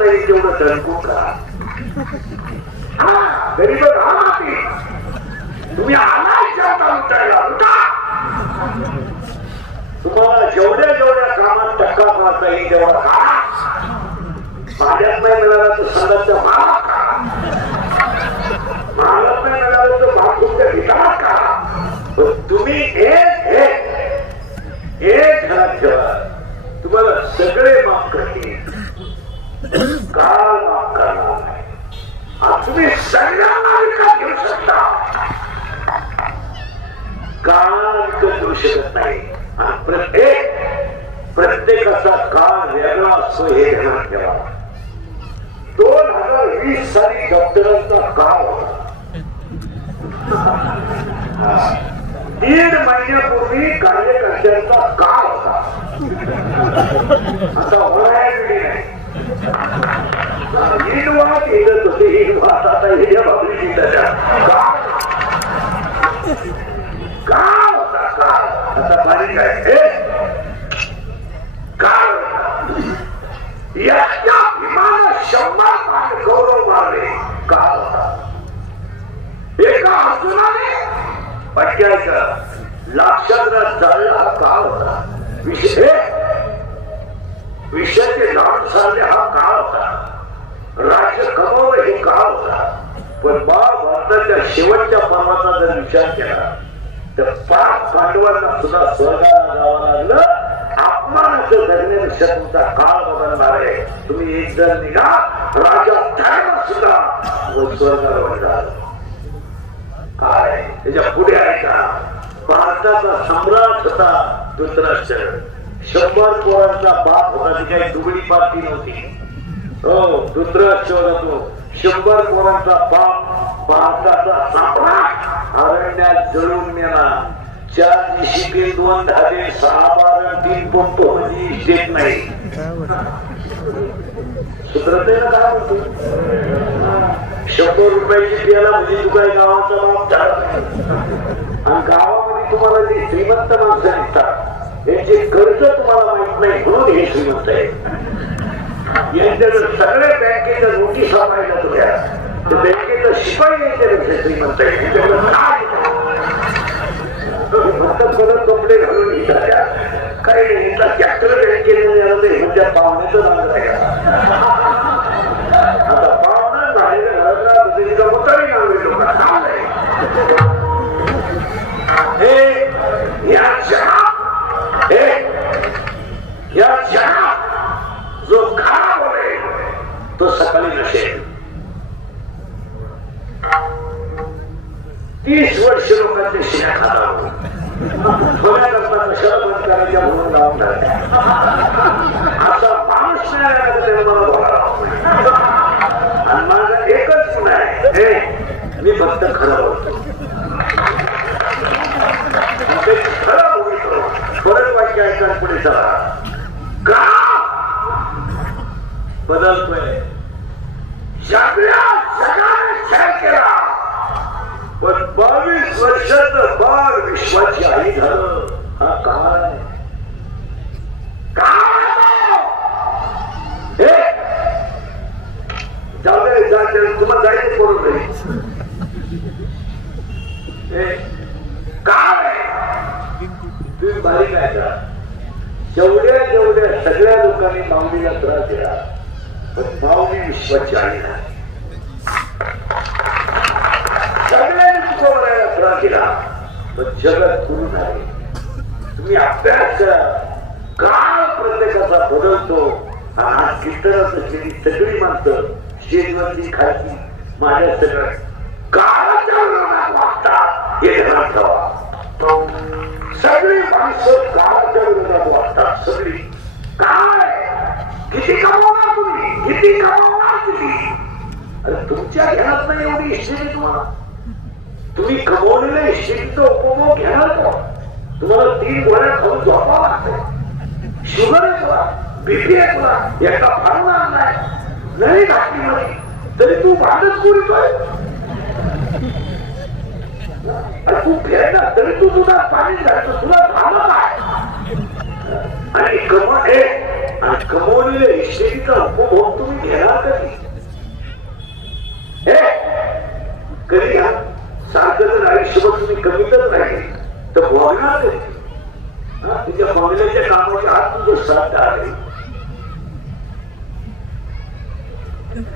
करता येईल तेवढं तळकून करा. गरीब राहती तुम्ही आलाय जेवता लुटायला लुटा. तुम्हाला जेवढ्या जेवढ्या कामात टक्का पाहता येईल तेवढा करा. पाण्यात नाही मिळाला तर संघाच्या मालात करा. मालात नाही मिळालं तर बाथरूमच्या ठिकाणात करा. तुम्ही एक घरात ठेवा. तुम्हाला सगळे माफ करतील. काल माफ करणार नाही. तुम्ही सगळ्यांना विकत घेऊ शकता. काळ विकत घेऊ शकत नाही. प्रत्येकाचा काळ वेगळा असतो हे ध्यानात ठेवा. 2020 साली डॉक्टरांचा काळ होता. 1.5 महिन्यापूर्वी कार्यकर्त्यांचा काळ होता. आता होणार नाही. हिंदवाद येत होते. हिंदवाद आता हिंद्या बाबरी काळ होता. काळ आता बारीक आहे. काळ याच्या विमान 100 गौरव मारले. काळ होता. एका अर्जुनाने पट्ट्याच्या लाक्षात झालेला हा काळ होता. विषयाचे नाम साधले हा काळ होता. राज्य कमावलं हे काळ होता. पण महाभारताच्या शेवटच्या पर्वाचा जर विचार केला तर 5 पांडवांना सुद्धा स्वर्गाला जावं लागलं. अपमानाचं धर्मेपेक्षा तुमचा काळ बदलणार आहे. तुम्ही एक जण निघा. राजा धर्म सुद्धा स्वर्गाला जाणार. काय त्याच्या पुढे आहे का? भारताचा सम्राट होता धृतराष्ट्र. 100 पोरांचा बाप होता. ती काही दुबळी पार्टी नव्हती. हो धृतराष्ट्र होता तो. 100 पोरांचा बाप भारताचा सम्राट. अरण्यात जळून मेला. 4 दिवशी 2 धागे 6 बार 3 पंप म्हणजे देत नाही. सुधरते ना काय म्हणतो. 100 रुपयाची प्याला म्हणजे तू काय गावाचा बाप झाला. आणि गावामध्ये तुम्हाला जी श्रीमंत माणसं दिसतात यांचे कर्ज तुम्हाला माहित नाही म्हणून हे श्रीमंत आहे. यांच्याकडे सगळे बँकेच्या नोटीस पाहिल्या तुझ्या तर बँकेचा शिपाई यांच्यापेक्षा श्रीमंत आहे. फक्त परत कपडे घालून घेतात. काही नाही ट्रॅक्टर बँकेने म्हणजे पाहुण्याचं नाव आहे. आता पाहुणा बाहेर घराला दुसरीचा उतरही नाव लोक जो खरा बोले तो सकाळी नसेल. 30 वर्ष लोकांचे शिण्या खाणार. थोड्या करता कशाला बंद करायच्या म्हणून लावणार. असा माणूस मिळाला तर त्याला मला बोलायला. आणि माझा एकच गुण आहे. मी फक्त खरं बोलतो. खरं बोलतो. थोडंच वाक्य ऐकून पुढे चला. का बदलतोय. सगळ्या जगाने खेळ केला. पण 22 वर्षात बाळ विश्वाची आई झालं. हा काळ आहे. तुम्हाला जायचं करून नाही. काय तुम्ही बारीक आहे का? जेवढ्या जेवढ्या सगळ्या लोकांनी माऊलीला त्रास दिला पण माऊली विश्वाची आई नाही. सगळ्यांनी तुझा बनायला त्रास दिला पण जगत गुरु नाही. तुम्ही अभ्यास करा. काळ प्रत्येकाचा बदलतो. आज कीर्तनाचं शेरी सगळी माणसं शेरीवरती खायची माझ्या सगळं काळाच्या विरोधात वागतात हे ध्यानात ठेवा. सगळी माणसं काळाच्या विरोधात वागतात. सगळी काय किती कमावणार तुम्ही? किती कमावणार तुम्ही? अरे तुमच्या ध्यानात नाही एवढी हिस्ट्री तुम्हाला. तुम्ही कमवलेल्या हिस्ट्रीचा उपभोग घेणार का? तुम्हाला 3 गोळ्या खाऊन झोपावं लागतं. शुगर आहे तुला, बीपी आहे तुला, एका फारून आणलाय नाही घातली मध्ये तरी तू भांडच पुरतोय. तू फेरला तरी तू तुझा पाणी घालतो. तुला झालं काय? आणि आणि कमवलेल्या इष्टेचा उपभोग तुम्ही घेणार कधी? कधी सारखं जर आयुष्यभर तुम्ही कमीतच राहिले तर भोगणार कधी? तुझ्या बंगल्याच्या कामाचे हात तुझं श्राद्ध आहे.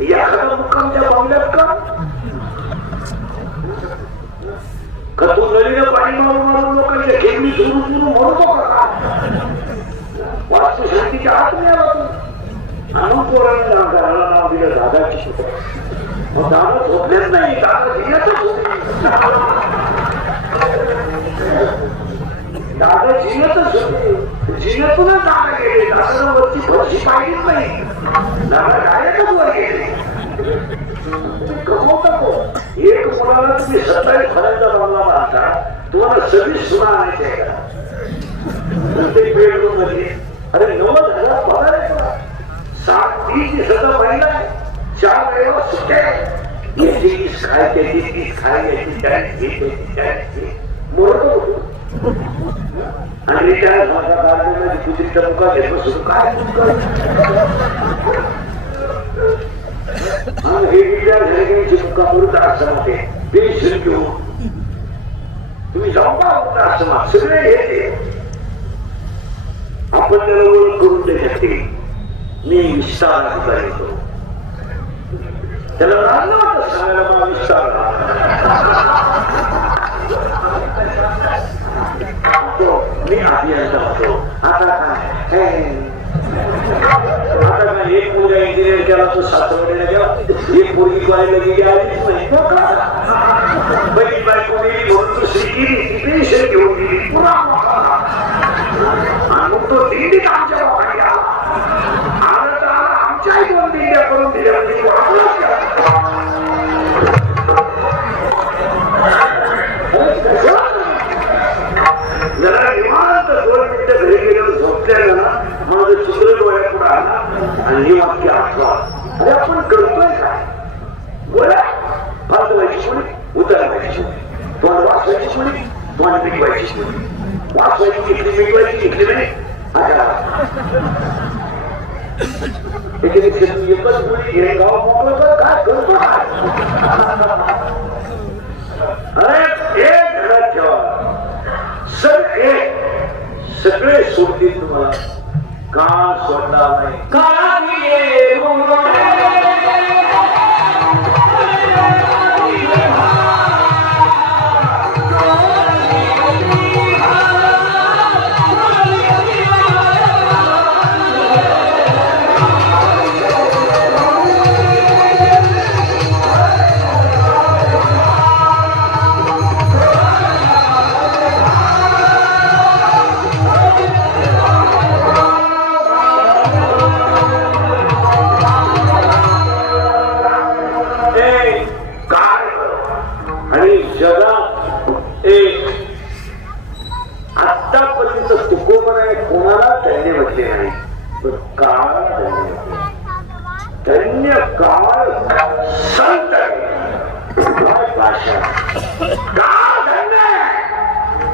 एखादा मुक्कामच्या बंगल्यात का तू नदीनं पाणी मारून मारून लोकांच्या खेळणी सुरू सुरू म्हणतो का? वास्तुशांतीच्या हात मिळाला तू आणून पोरांना घराला नाव दिलं दादाची. मग दादा झोपलेच नाही, दादा जियतच होते. दादा जियतच होते, जियतूनच दादा गेले. दादाला वरती फरशी पाहिलीच नाही, दादा डायरेक्टच वर गेले. कमवता को एक मुलाला तुम्ही 27 फळांचा बंगला बांधता, तुम्हाला 26 सुना आणायचे आहे का? प्रत्येक बेडरूम मध्ये अरे 90,000 पगार आहे तुला. 7-30 दिवसाचा महिना आहे, 4 वेळा सुट्ट्या आहे. याची 20 खाय, त्याची 30 खाय, याची 40 घे, त्याची 40 घे. मोरतो आणि रिटायर झाला काढण्यामध्ये तुझी टमका घेतो सुरू काय हे विचार झाले मुक्का मुरुत आश्रमात पेन्शन घेऊ तुम्ही जाऊ का आश्रमात सगळे येते. आपण त्याला ओळख करून देण्यासाठी मी विस्तार अधिकारी येतो. त्याला राहणार सांगायला मला विस्तार मी अभियंता होतो. आता काय एक मुलगा इंजिनियर केला तो सासवडीला गेला, एक मुलगी कॉलेजला गेली आलीच नाही. पहिली बायको गेली म्हणून दुसरी गेली, पेन्शन घेऊन गेली पुरा आणि मग तो दिंडीत आमच्या लोकांनी आला. आला तर आला आमच्याही 2 दिंड्या करून दिल्या म्हणजे जरा निवांत 2 मिनिटं घरी गेल्यावर झोपल्याला ना माझं चित्र डोळ्या पुढे आला आणि ही वाक्य आठवा. अरे आपण करतोय काय? बोला फार व्हायची कोणी उतर व्हायची तोंड वाचवायची कोणी तोंड पिकवायची कोणी वाचवायची घेतली पिकवायची घेतली नाही. एकच मुली घेऊन गाव मोकळं तर काय करतो काय? अरे एक घरात ठेवा सगळे सोडतील तुम्हाला. का सोडणार नाही?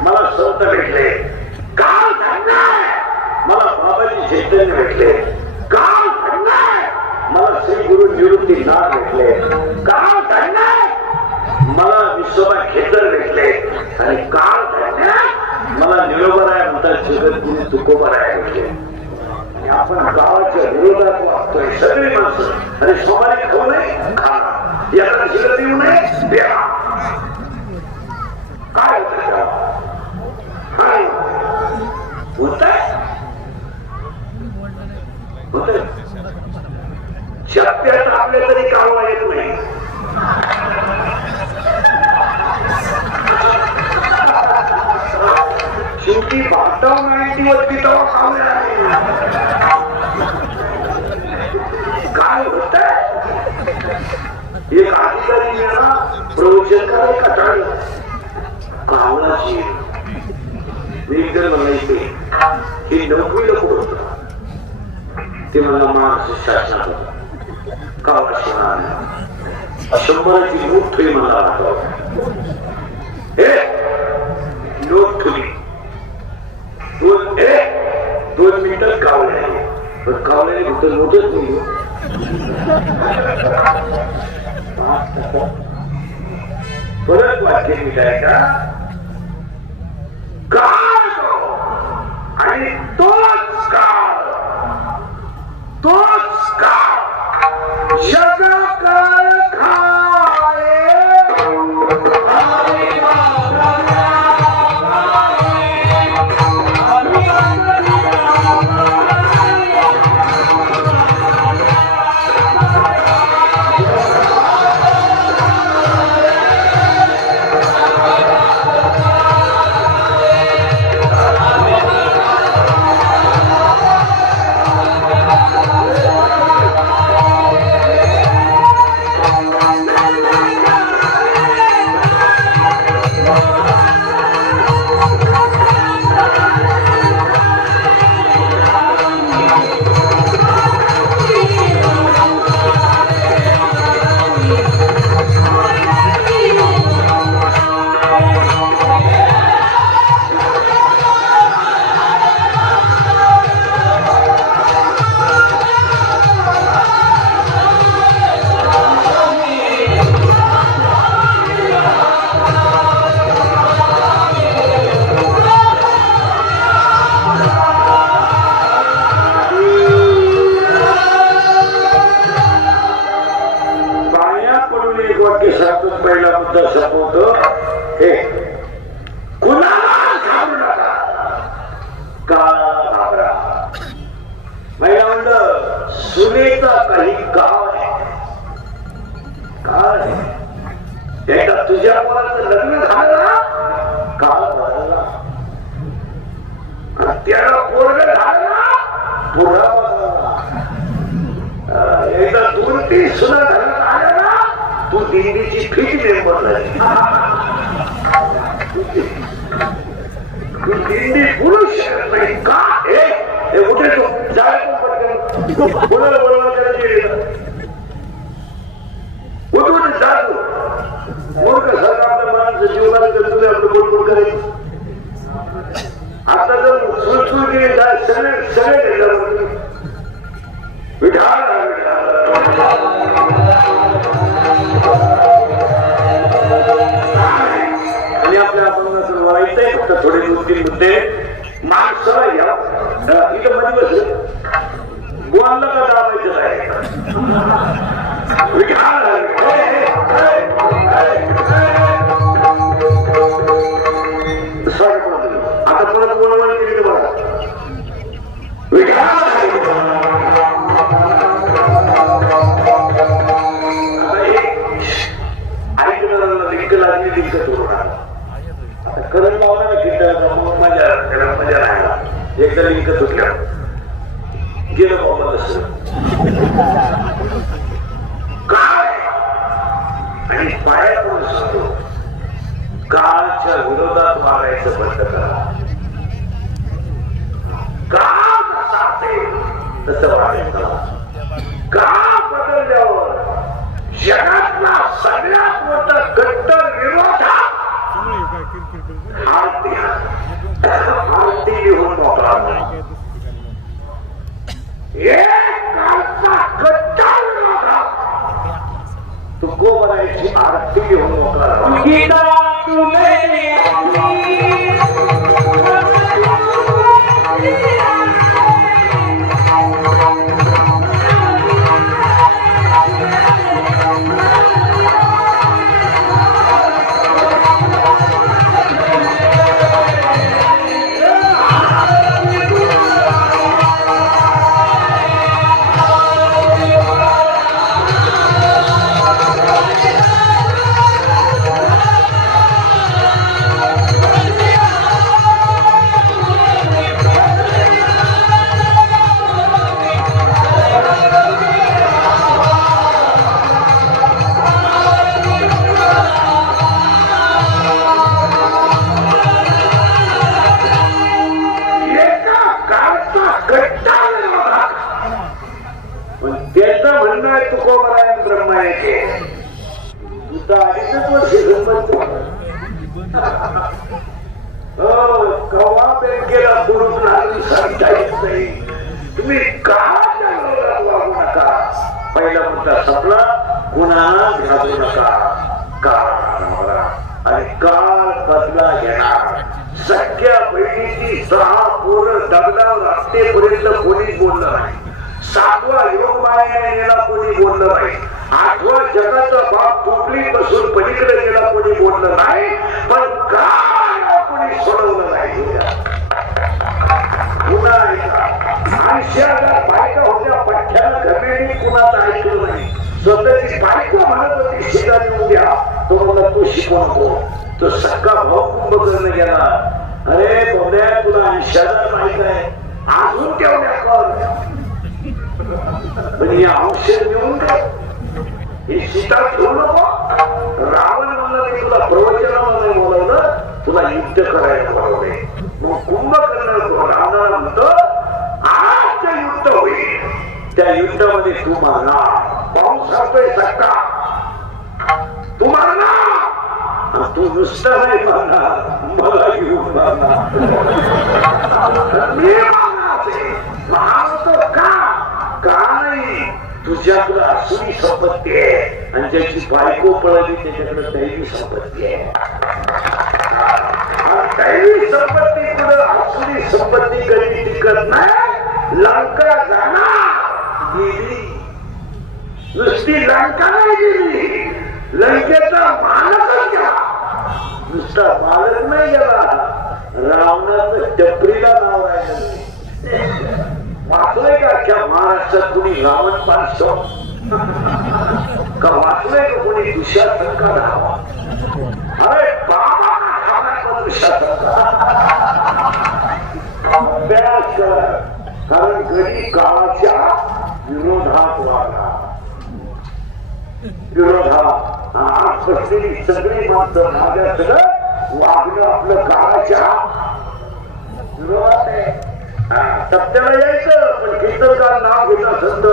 मला संत भेटले, काल धन्य मला बाबाजी चैतन्य भेटले, काल धन्य मला श्री गुरु निवृत्तीनाथ भेटले, काल धन्य मला विश्वभा खेतर भेटले आणि काल धन्य मला निरोबराय म्हणतात जगद्गुरु तुकोबराय भेटले. आणि आपण गावाच्या विरोधात वागतोय सगळी माणसं आणि सोमारी खाऊ नये खाणार याला शिलत येऊ नये द्या. काय होत शक्यात आपले तरी काढवा येत नाही. शेवटी 92 वरती तेव्हा काम काय होत एक अधिकारी मिळाला प्रवचन करायला कटाळलं कावळाची मी जर म्हणायचे हे 9वी लोक होत ते मला महाराष्ट्र शासनात होता कावळा शिवणार 100ची नोट ठेवी मला आठवत हे नोट ठेवी 2 मिनिटात कावळे पण कावल्याने फक्त नोटच नाही. परत वाक्य मिळाय का काळ आणि तोच काळ जग काळ तुम्ही काळाच्या विरोधात वागू नका. पहिला मुद्दा संपला. कुणाला घालू नका. काळ आणि काळ बदला घेणार. सख्या बहिणीची 6 पोरं दगडावर असतेपर्यंत कोणी बोललं नाही. 7वा योगमायेने गेला कोणी बोललं नाही. 8वा जगाचा बाप तुटली बसून पलीकडे गेला कोणी बोललं नाही. पण काळ कोणी सोडवलं नाही. पुन्हा 80,000 बायका होत्या पठ्ठ्याला घमेली कुणाचं ऐकलं नाही. स्वतःची बायको म्हणत होती शेजारी उद्या तो मला तू शिकवू नको. तो सक्का भाऊ कुंभकर्ण गेला. अरे बोल्या तुला 80,000 बायका आहे अजून तेवढ्या कर. पण हे औषध घेऊन हे सीता ठेवू नको. रावण म्हणलं मी तुला प्रवचनामध्ये बोलवलं तुला युद्ध करायला बोलवले. मग कुंभकर्ण रावणाला म्हणतो आज जे युद्ध होईल त्या युद्धामध्ये तू मारणार. पाऊस असतोय सक्का तू मारणार. तू नुसतं नाही मारणार मला घेऊन मारणार. का नाही तुझ्याकडे असुरी संपत्ती आहे आणि ज्याची बायको पळली त्याच्याकडे दैवी संपत्ती आहे. दैवी संपत्ती पुढे असुरी संपत्ती कधी टिकत नाही. लंका जाणार गेली. नुसती लंका नाही गेली. लंकेचा मालकच गेला. नुसता मालक नाही गेला. रावणाचं टपरीला नाव राहिलं. वाचलंय का अख्ख्या महाराष्ट्रात कुणी रावण पाठतो का? वाचलंय का कोणी दुशासन का धावा? अरे बाबा दुशासन अभ्यास कर. कारण घडी काळाच्या विरोधात वागला. विरोधात आज बसलेली सगळी माणसं माझ्या सगळं वागणं आपलं काळाच्या विरोधात आहे. सत्याला यायचं पण कीर्तनकार नाव घेता संत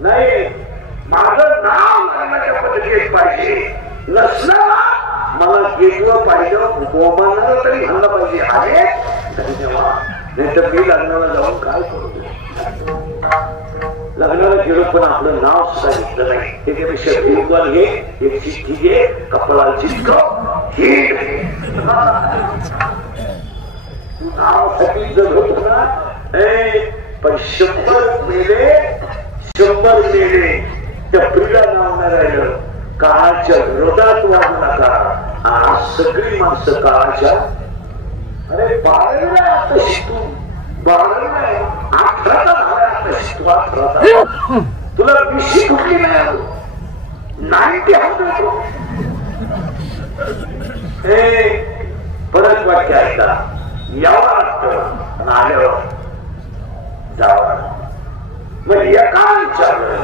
नाही. माझं नाव करण्याच्या पद्धतीत पाहिजे. नसलं मला गेटवर पाहिलं गोमानाला तरी म्हणलं पाहिजे. आहे धन्यवाद. नाही तर मी लग्नाला जाऊन काय करू. लग्नाला गेलो पण आपलं नाव सुद्धा घेतलं नाही. त्याच्यापेक्षा भीमवाल घे एक चिठ्ठी घे कपडा चिटकव हे तू नावासाठी जगत ना. पण 100 मेले 100 मेले त्या प्रिया नाव नाही राहिलं. काळाच्या विरोधात वागू नका. सगळी माणसं काळाच्या अरे 12वी आता शिकू 12वी 18 तुला 20 कुठली नाही. 90 परत वाक्य ऐका. यावं लागतं आल्यावर जावं. मग एका विचारलं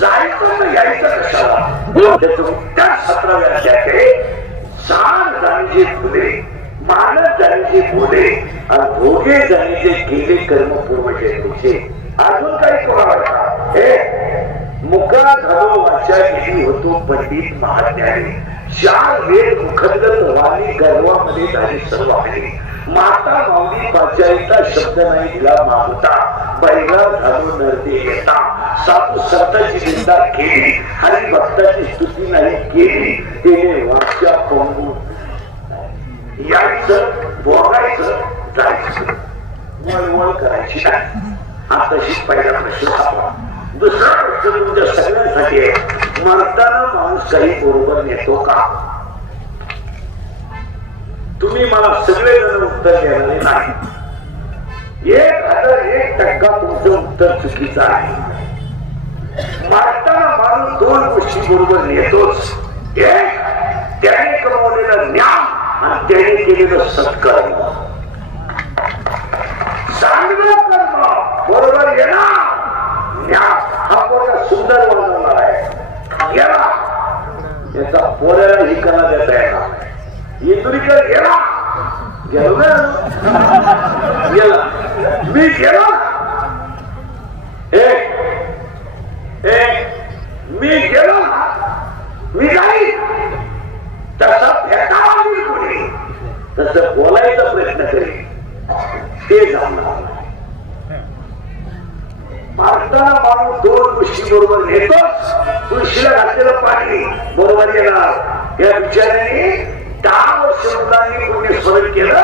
जायचं तर यायचं कशाला. त्याचं उत्तर 17व्या अध्यायाचे 4 जणांचे फुले मानत जणांचे फुले आणि भोगे जणांचे केले कर्म पूर्वजन्मीचे. अजून काही कोणाला हे मुका धरो वाचा किती होतो पंडित महाज्ञानी. 4 वेद मुखदगत वाणी गर्वामध्ये झाली सर्व आपली. माता माऊली पाचारिता शब्द नाही दिला मागता. बैला झालो नरते येता. साधू संतांची निंदा केली आणि भक्ताची स्तुती नाही केली. तिने वाच्या पंगू यायचं बोलायचं जायचं वळवळ करायची नाही. हा तशीच पहिला प्रश्न आपला. दुसरा प्रश्न तुमच्या सगळ्यांसाठी आहे. मरताना माणूस काही बरोबर नेतो का? तुम्ही मला सगळेजण उत्तर देणारे नाही. 1001% तुमचं उत्तर चुकीचं आहे. मरताना माणूस 2 गोष्टी बरोबर नेतोच. एक त्याने कमवलेलं ज्ञान आणि त्याने केलेलं सत्कर्म. चांगलं कर्म बरोबर येणार. ज्ञान हा पोरगा सुंदर बनवणार आहे. गेला याचा पोऱ्याला ही कला देता येणार नाही. इंदुरीकर गेला गेलो ना गेला. मी गेलो मी गेलो मी जाईल तसं फेकावा कोणी तसं ते जमणार नाही. मारताना माणूस दोन गोष्टी बरोबर घेतोच. तुळशीला घातलेलं पाणी बरोबर येणार. या विचाराने 10 वर्ष मुलांनी पुण्यस्मरण केलं.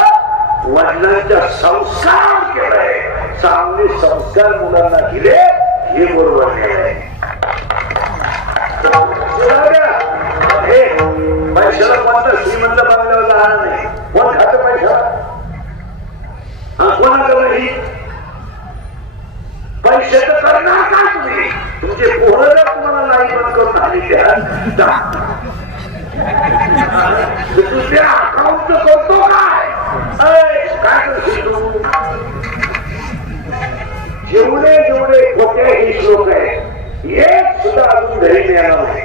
वडिलांचा संस्कार केलाय. चांगले संस्कार मुलांना दिले हे बरोबर नाही. पैशाला कोणता श्रीमंत बांधल्यावर जाणार नाही. कोण खात पैसा? कोणाकडे नाही. पैशाचं करणार का तुम्ही? तुमचे पोरं जर तुम्हाला नाही बंद करून आली तुझ्या अकाउंट करतो काय? काय करशील तू? जेवढे जेवढे खोटे हे श्लोक आहे एक सुद्धा अजून घरी मिळणार नाही.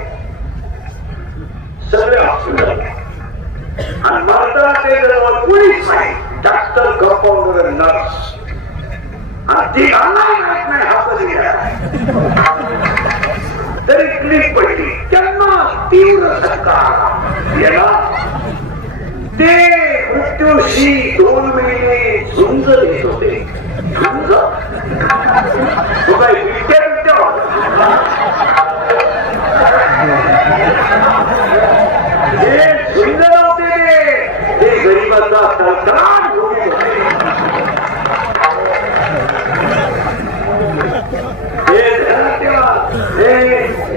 सगळे हॉस्पिटल आणि मारताना ते जवळ कुणीच नाही. डॉक्टर, कंपाऊंडर, नर्स ती माहित नाही हा कधी तरी क्लिक पडली. त्यांना तीव्र धक्का गेला. ते मृत्यूशी 2 महिने झुंज देत होते. झुंज तू काय विद्या ते झुंज नव्हते. ते गरीबाचा सरकार घेऊन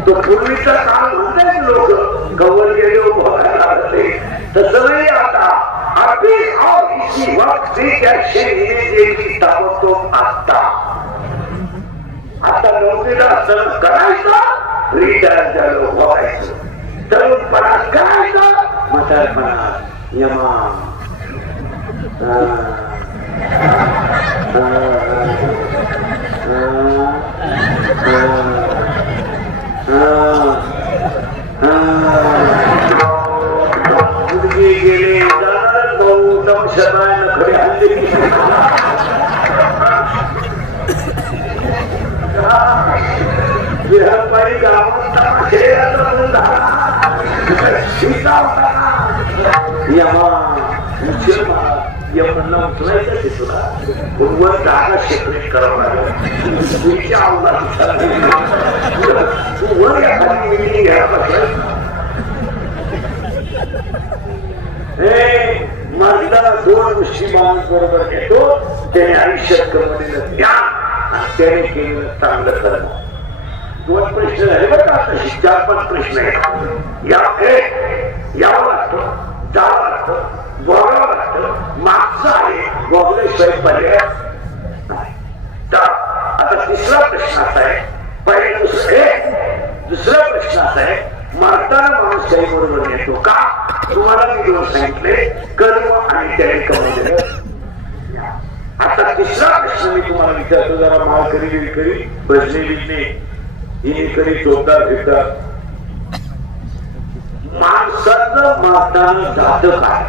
तो पूर्वीचा काळ म्हणतात लोक कवर गेले बघायला लागले. तसं नाही आता. अभी और इसी वक्त एक ऍक्शन इमिजिएटली ताबडतोब आता. आता नोकरीला असं करायचं. रिटायर झालं व्हायचं. तरुणपणात करायचं. म्हातारपणात यमा. मुलगी गेले जाणार गौतम शर्मानं खडे हल्ले. विहरपाई गावात सीता यमा यमनला उचलायचं ते तुला वर जागा सेपरेट करावं लागेल. तुमच्या अवघात तू वर एखादी मिटिंग घ्यायला पाहिजे. माझा 2 गोष्टी माणूस बरोबर घेतो. त्याने आयुष्यात कमवलेलं ज्ञान आणि त्याने केलेलं चांगलं करणं. 2 प्रश्न झाले बरं का. आता 4-5 प्रश्न आहेत. यावं लागतं, जावं लागतं, बघावं लागतं. मागचं आहे बघल्याशिवाय पर्याय नाही. तर आता 3रा प्रश्न असा आहे. दुसरा प्रश्न असा आहे. मारताना माणूस काही बरोबर येतो का? तुम्हाला मी 2 सांगितले, कर्म आणि त्याने कमवलेलं. आता 3रा प्रश्न मी तुम्हाला विचारतो. जरा माळकरी विळकरी भजनी बिजनी हिने करी जोरदार फिरतात. माणसाचं मारताना जातं काय?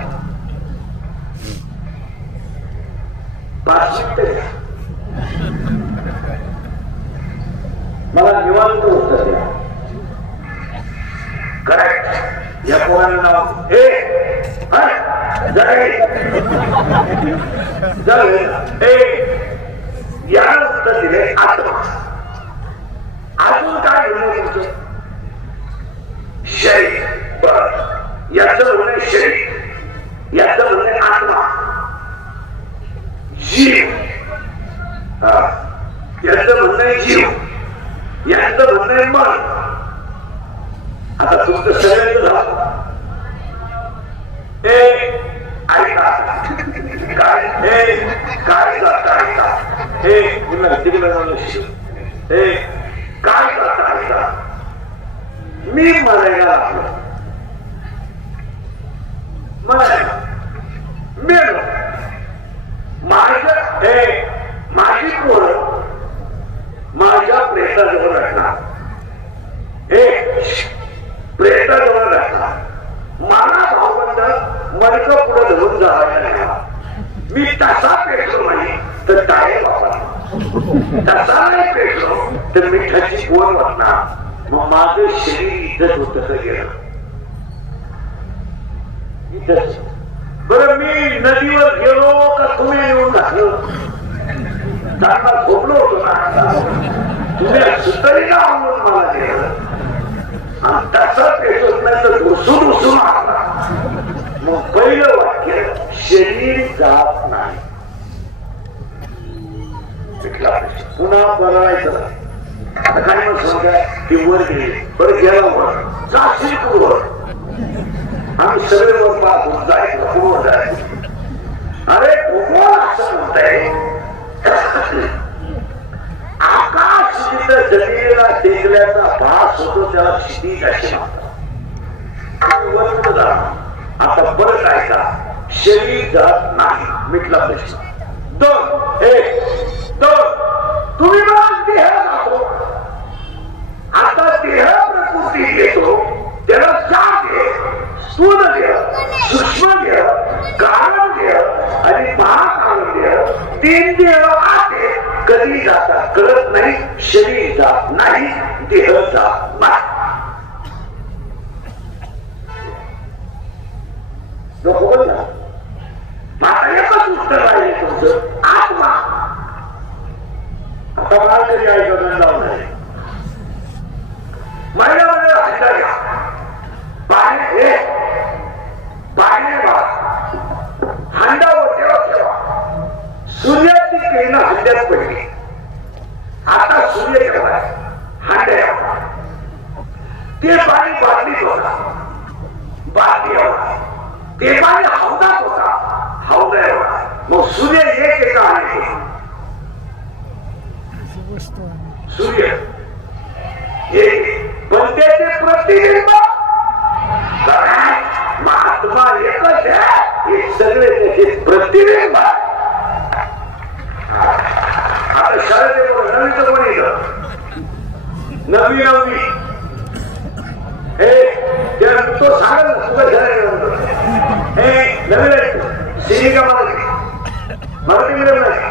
5 मिनिटं मला निवांत उत्तर द्या. करेक्ट. या पोरांना नाव याला उत्तर दिले आत्मा. अजून काय म्हणणं तुमचं? शरीर. बर याचं म्हणणं शरीर, याचं म्हणणं आत्मा, जीव. याचं म्हणणं जीव, याचं म्हणणं मन. आता तुमचं सगळ्यांचं झालं. ऐका काय काय जाता ऐका. पुन्हा काय जाता ऐका. मी मरायला लागलो. मेलो. माझी पोरं माझ्या प्रेताजवळ राहणार. प्रेताजवळ राहणार. मला भावबंद मडकं पुढे धरून जायला. मी तसा पेटलो नाही तर टाळे वापरणार. तसा नाही पेटलो तर मिठाची पोर वाटणार. मग माझं शरीर इथंच होत गेलं. इथंच. बरं मी नदीवर गेलो का तुम्ही येऊन घातलं? त्यांना झोपलो होतो ना तुम्ही सुतरीला आणून मला गेलं आणि त्याचा पेटत नाही तर घुसून घुसून आला. मग पहिलं वाक्य शरीर जात नाही. पुन्हा बनवायचं काय मग समजा ती वर गेली बरं गेला वर जाशील पूर्वर आम्ही सगळे वर पाहून जायचं पूर्व जायचं. अरे भूगोल असं म्हणताय आकाश जिथं जमिनीला टेकल्याचा भास होतो त्याला क्षितिज असे म्हणतात. आता परत आहे का शरीर जात नाही मिटला प्रश्न. दोन एक दोन तुम्ही देह जातो. आता देह प्रकृती येतो त्याला चार देह स्थूल देह सूक्ष्म देह कारण देह आणि महाकारण देह तीन देह आहे. कधी जातात कळत नाही. शरीर जात नाही देह जात नाही. लोक बोलला आता एकच उत्तर राहिले तुमचं आत्मा. आता मला तरी ऐकून जाऊन आहे महिन्यामध्ये हंडा पाणी हे पाणी हंडा ठेवा ठेवा. सूर्याची किरण हंड्यात पडली. आता सूर्य ठेवा हंड्या ते पाणी बाटलीत होता बाटली एवढा. ते पाणी हौदात होता हौदा एवढा. मग सूर्य एक आहे सूर्य पण त्याचे प्रतिबिंब महात्मा एकच आहे. हे सगळे त्याचे प्रतिबिंब. आता शाळेत नवीन कोणी नवी नवी हे तो सांगेल ना तुझं शाळेत हे नवीन सिनिका मराठी मिडियम नाही.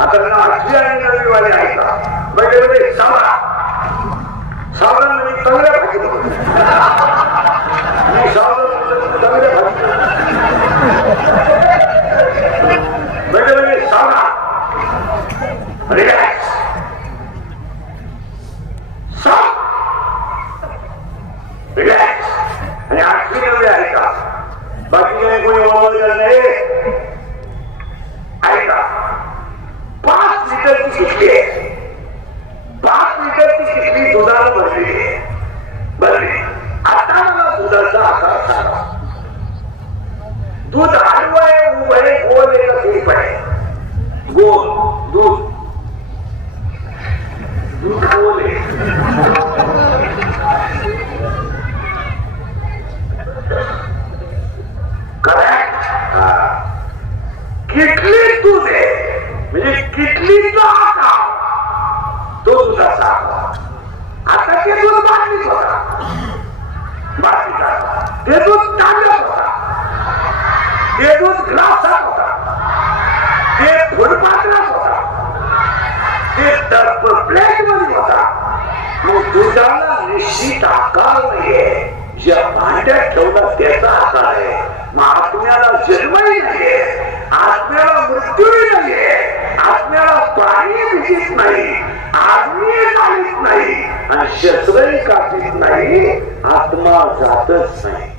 आता आठवी आणि नवी वाले ऐका म्हणजे सावरा सावरा म्हणजे चांगल्या भाजी चांगल्या भाजी म्हणजे सावरा रिलॅक्स रिलॅक्स. आणि आठवी नवी ऐका बाकी काही कोणी वावर नाही. ऐका 5 लिटरची किटली आहे. 5 लिटरची किटली दुधाला भरलेली आहे. भरली. आता मला दुधाचा आकार सांगा. दूध आडवं आहे उभं आहे गोल आहे का खूप आहे. गोल दूध दूध गोल आहे. किटली दूध आहे म्हणजे किटलीचा आकार तो दुधाचा आकार. आता ते दूध बाटलीत होता बाटलीचा. ते दूध तांब्यात होता. ते दूध ग्लासात होता. ते फुलपात्रात होता. ते प्लेट मध्ये होता. मग दुधाला निश्चित आकार नाहीये. ज्या भांड्यात ठेवला त्याचा आकार आहे. मग आत्म्याला जन्मही नाहीये. आत्म्याला मृत्यूही नाहीये. आत्म्याला पाणी भीतीत नाही. आग्नेय चालीत नाही आणि शस्त्रही कापीत नाही. आत्मा जातच नाही.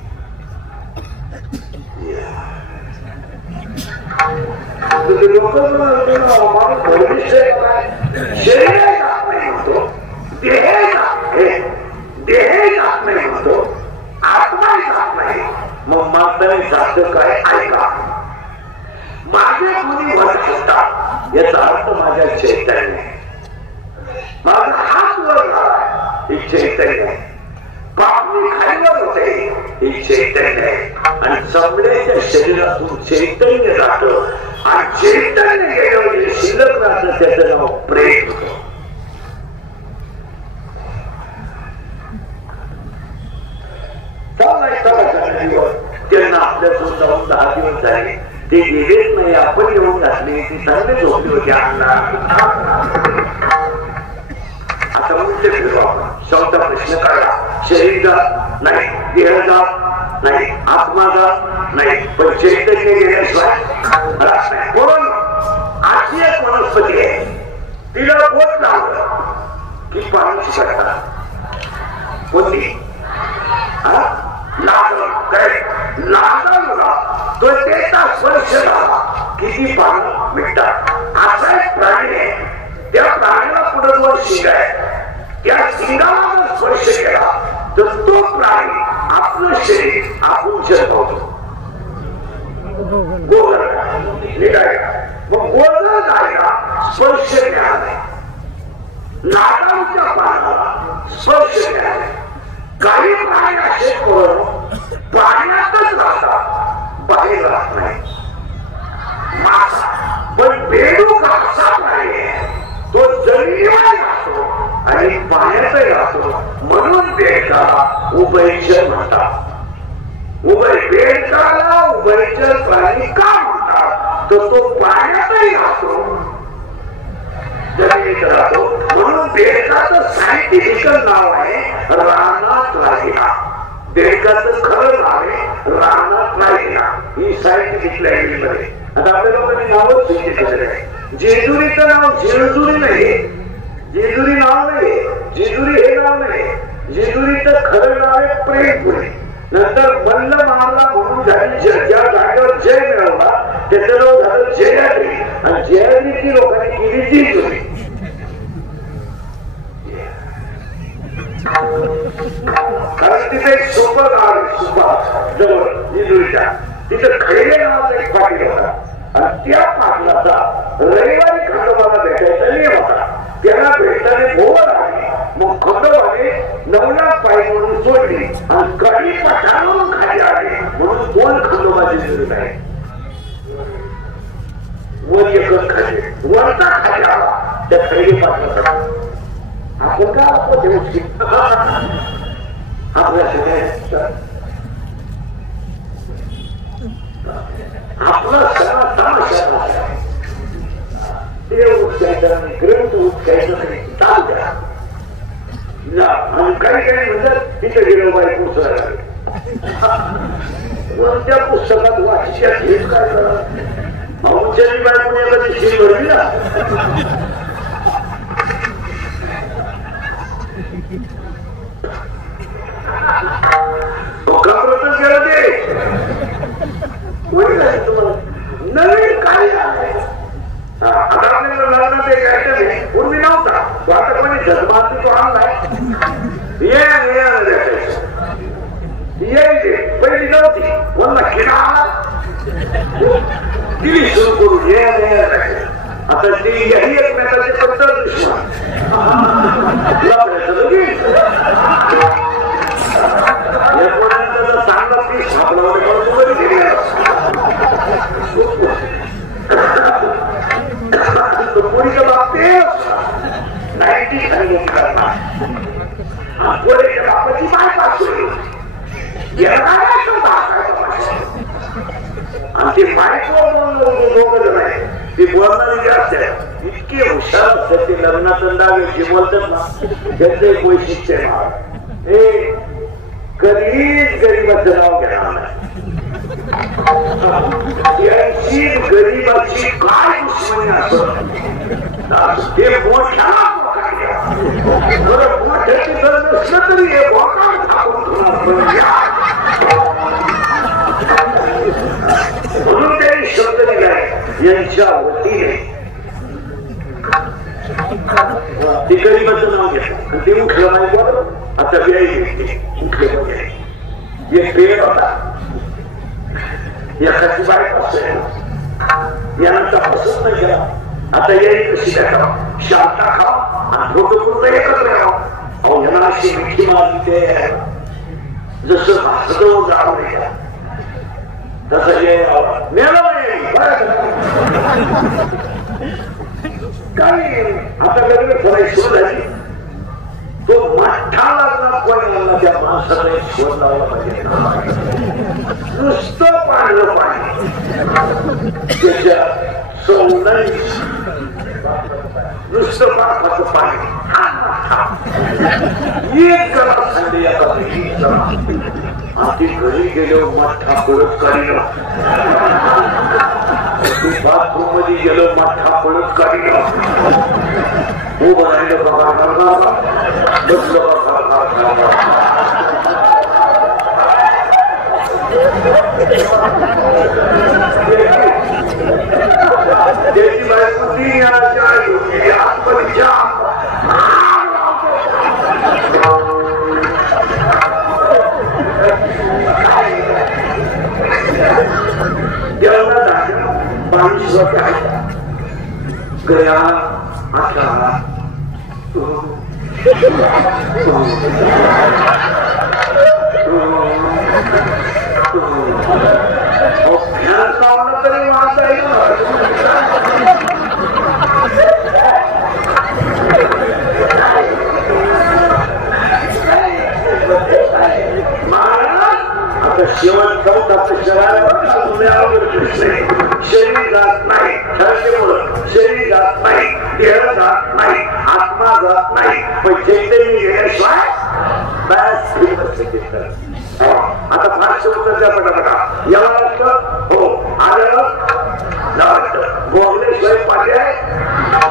लोक शरीर जात नाही म्हणतो. देह जात नाही म्हणतो. आत्मा जात नाही. मग मात्र जात काय ऐका. माझे कोणी म्हणत असतात याचा अर्थ माझ्या चैतन्य. माझा हात वर झाला ही चैतन्य. पापणी खालीवर होते ही चैतन्य आहे. आणि चमड्याच्या शरीरातून चैतन्य जात आणि चैतन्य गेल्यावर जे शिल्लक राहतं त्याचं नाव प्रेम होतं. त्यांना आपल्यासोबत जाऊन 10 दिवस झाले. ते गेलेच नाही. आपण येऊन घातले. ती चांगले झोपली होती. आता म्हणून ते फिरवा. शेवटचा प्रश्न काढला. शरीर जात नाही. देह जात नाही. आत्मा जात नाही. पण चैतन्य गेल्याशिवाय राहत नाही. म्हणून अशी एक वनस्पती आहे तिला बोट लावलं की पाणी शिकतात कोणती तो त्याचा स्पर्श झाला किती पाणी मिळतात. असा एक प्राणी आहे, त्या प्राण्याला पुढे दोन शिंग आहे, त्या शिंगाला स्पर्श केला तर तो प्राणी आपलं शरीर आकुंचन होतो. गोगल मग गोगल गायला स्पर्श मिळाला, नागांच्या पाण्याला स्पर्श मिळाला. काही प्राणी असे करून पाण्यातच राहतात, बाहेर राहत नाही. मासा पण बेडूक असा प्राणी तो जमिनीवर राहतो आणि पाण्यातही राहतो, म्हणून बेडकाला उभयचर म्हणतात. बेडकाला उभयचर प्राणी का म्हणतात तर तो पाण्यातही राहतो जमिनीत राहतो, म्हणून बेडकाचं सायंटिफिक नाव आहे रानात राहिला. बेडकाचं खरं नाव आहे रानात राहिला, ही सायंटिफिक लँग्वेज मध्ये. आता आपल्या लोकांनी नावच चेंज केलेलं आहे. जेजुरीचं नाव जेजुरी नाही, जेजुरी नाव नाही, जेजुरी हे नाव नाही. जेजुरीचं खरं नाव आहे प्रेमपुरी. नंतर मल्ल मारला म्हणून झाली, ज्या जागेवर जय मिळवला त्याचं नाव झालं जयाद्री, आणि जयाद्रीची लोकांनी केली जेजुरी. कारण तिथे एक सोपं गाव आहे, सुपा जवळ जेजुरीच्या, तिथं खैरे नावाचा एक पाटील होता, आणि त्या पाटलाचा रविवारी खंडोबाला भेटायचा नियम होता. त्याला भेटताना भोवळ आली, मग खंडोबाने नवला पाय म्हणून सोडली आणि कडी पठारून खाली आली, म्हणून कोण खंडोबा जेजुरी नाही. वर एकच खाली वरचा खाली आला त्या खैरे पाटलाचा. आपण का आपल्या आपला सगळा तमाशा ते उठकायचं ग्रंथ उठकायचं चाल द्या. काही काही म्हणतात तिथे गेलो बाई पुस्तक, त्या पुस्तकात वाचिष्यात हेच काय करा औषधी बाय पुण्यामध्ये शी भरली ना. गेलं ते नवीन काय आता आपल्याला लग्नात एक आयटम पूर्वी नव्हता, तो आता कोणी धर्मात तो आणलाय. पहिली नव्हती, मला किडा दिली सुरू करून ये. आता ती यही एकमेकाचे पत्तर दुश्मन चांगला पीस छापला पोरीच्या बाबतीत 90 करणार, पोरीच्या बापाची बायपास होईल आणि ते बायको दोघं नाही, ती बोलणारी जास्त आहे. इतके हुशार असतात ते लग्नाचं डावे जे बोलतात ना, त्यांचं एक वैशिष्ट्य आहे, हे कधीच गरीबाचं नाव घेणार नाही. यांची गरीबाची काय दुश्मनी असत ते मोठ्या मोठ्याची गरज नसलं तरी हे बोकाळ ठाकून म्हणून त्यांनी शब्द दिलाय यांच्या वतीने. ते गरीबाचं नाव घ्या ते उठलं नाही बरोबर. आता व्यायी उठले वगैरे एक पेड होता, एखादी बायको यांचा पसंत नाही केला. आता येईल कशी द्या शांता खावा आणि फोटो एकत्र राहा. अहो यांना अशी मिठी मारली ते जसं भासलं जावं नाही तसं हे काही आता लग्न करायची सुरू झाली. तो मोठा लागला कोणाला त्या माणसाला शोध लावला पाहिजे. नुसतं पाहिलं पाणी त्याच्या सौंदर्य नुसतं पाण्याचं पाणी एक जरा थंडी आता घरी गेलो मोठा परत करीन बाथरूम मध्ये गेलो माठा पडत काढलं उभं राहिलं बघा बसलं त्याची बायको 3 वेळाची आत्महत्या पाणी गया आठला फॅन लावलं तरी वाजता येईल आता शेवट करून आपल्या शरीर जात नाही शरीर जात नाही देह जात नाही आत्मा जात नाही पण चैतन्य गेल्याशिवाय आता फारसे उत्तर द्या पटापटा याला वाटतं हो आलं बोलल्याशिवाय पर्याय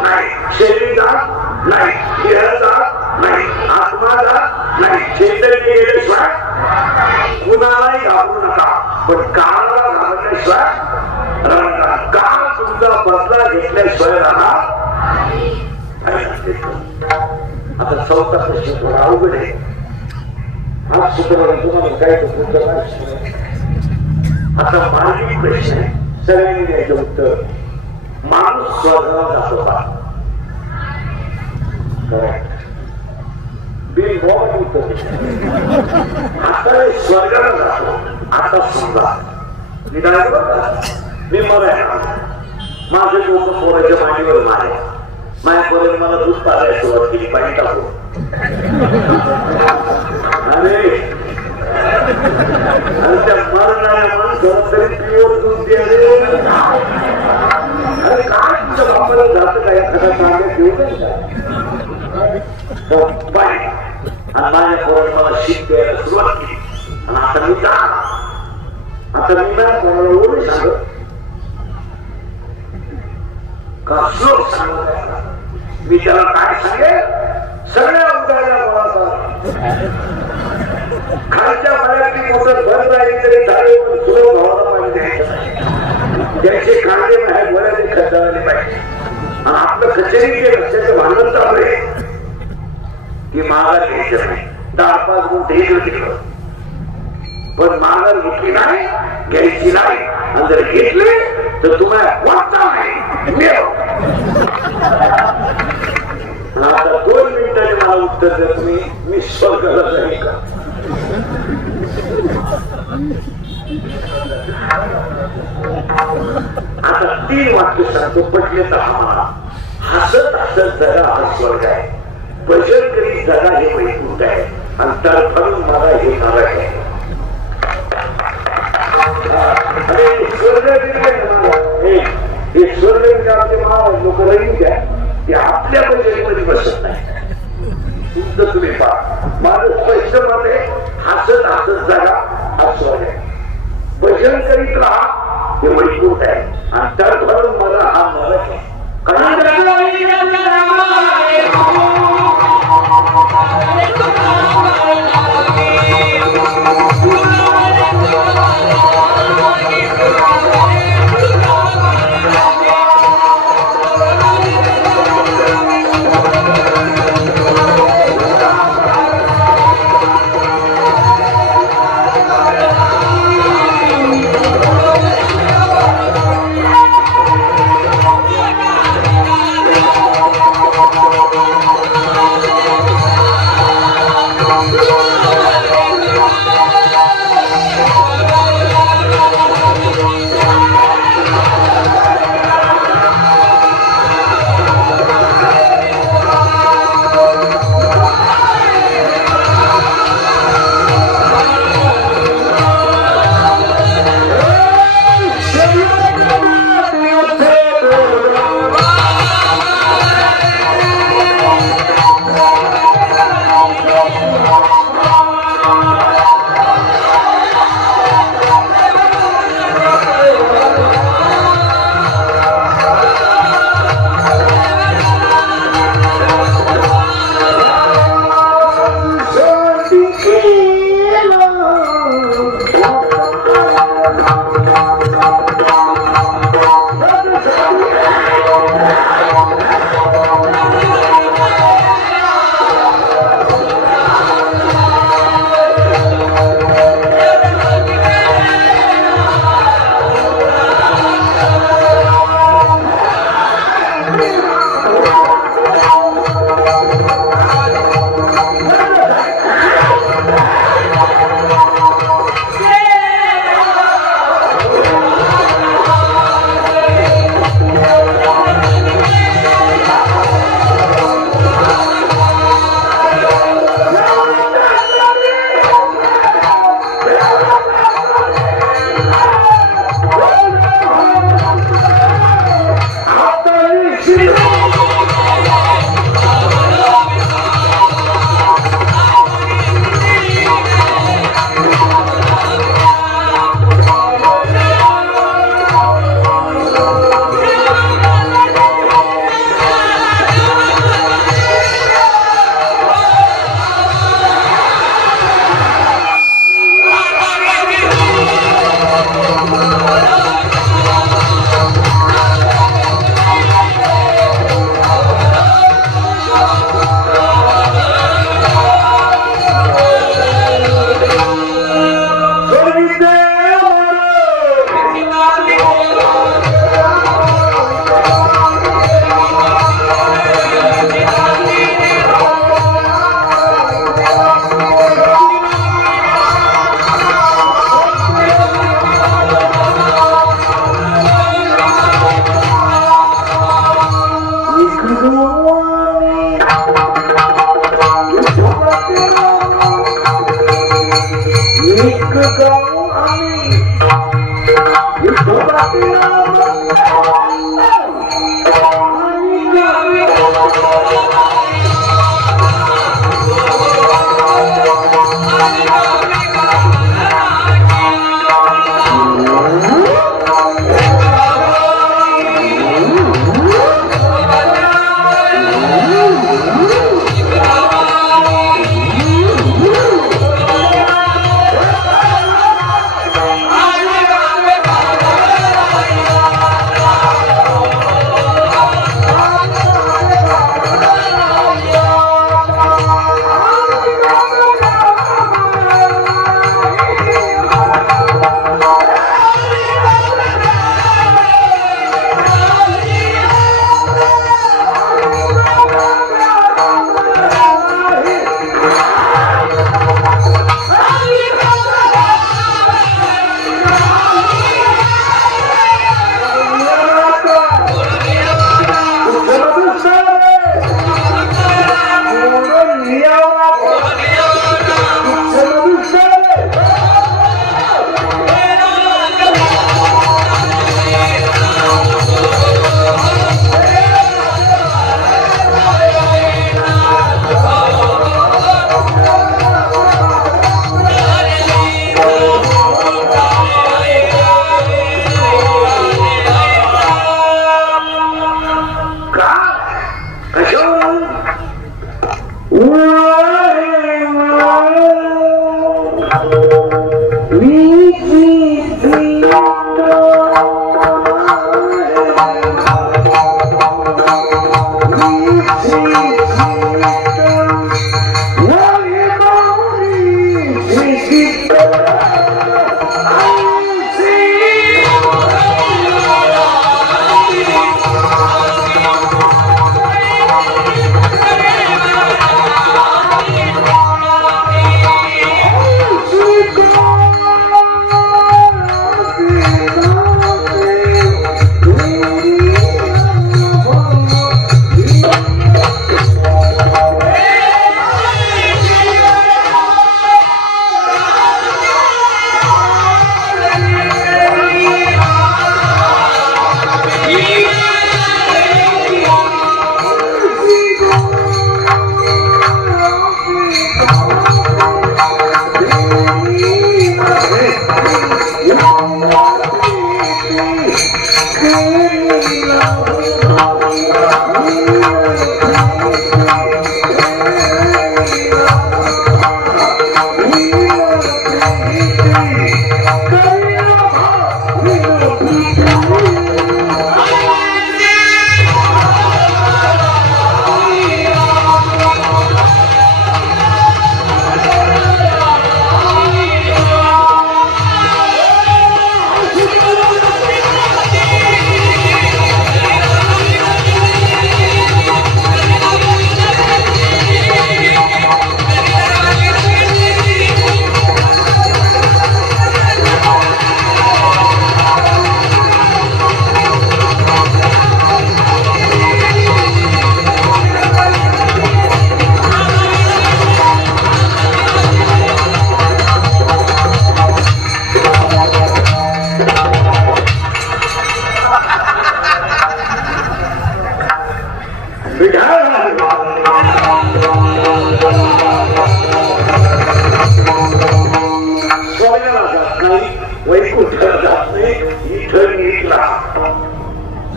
नाही शरीर जात नाही देह जात नाही आत्मा जात नाही चैतन्य गेल्याशिवाय कुणालाही घाबरू नका पण काळाला घाबरल्याशिवाय काळ तुमचा बदला घेतल्याशिवाय राहणार आता चौथा प्रश्न थोडा अवघड आहे हा सूत्र तुम्हाला काय आता मार्गिक प्रश्न आहे सगळ्यांनी द्यायचं उत्तर माणूस स्वर्गाला जातो का आता स्वर्गाला जातो आता समजा मी मला माझे डोकं पोराच्या मांडीवर मारे माझ्या पोराने मला दूध पाहायला सुरुवात केली पाणी टाकून आणि त्या मरणाऱ्या माणसाला तरी प्युअर दूध द्यायला अरे काय तुमच्या बापाला जातं काय एखादा चांगलं घेऊन पाणी आणि माझ्या पोराने मला शीत द्यायला सुरुवात केली आणि आता मी आता मी मला कोणाला ओळख सांगत का श्लोक सांगत मी त्याला काय सांगेल सगळ्या उद्याला खालच्या मनाची मोठं घर राहिली तरी झाले पण श्लोक भावाला पाहिजे द्यायचं त्याचे कांदे नाही बोलायचे खड्डावले पाहिजे आणि आपलं कचेरी जे लक्षाचं भांडण चालू आहे की माघार घ्यायचं नाही 10-5 गुंठे इकडे तिकडं पण माघार घेतली नाही घ्यायची नाही आणि जर घेतली तर तुम्हाला वाचता नाही आता 2 मिनिटाने मला उत्तर देत मी स्वर्गाला जाईल का आता 3 वाक्य सांगतो पटले तर आम्हाला हसत हसत जगा हा स्वर्ग आहे भजन करीत जगा हे वैकुंठ आहे आणि तडफडून मला हे नरक आहे लोक राहील द्या ते आपल्या बजेटमध्ये बसत नाही तुमचं तुम्ही पहा माझं स्पष्ट मत आहे हसत हसत जगा हा स्वर्ग आहे भजन करीत राहा हे वैकुंठ आहे आणि तडफडून मला हा नरक आहे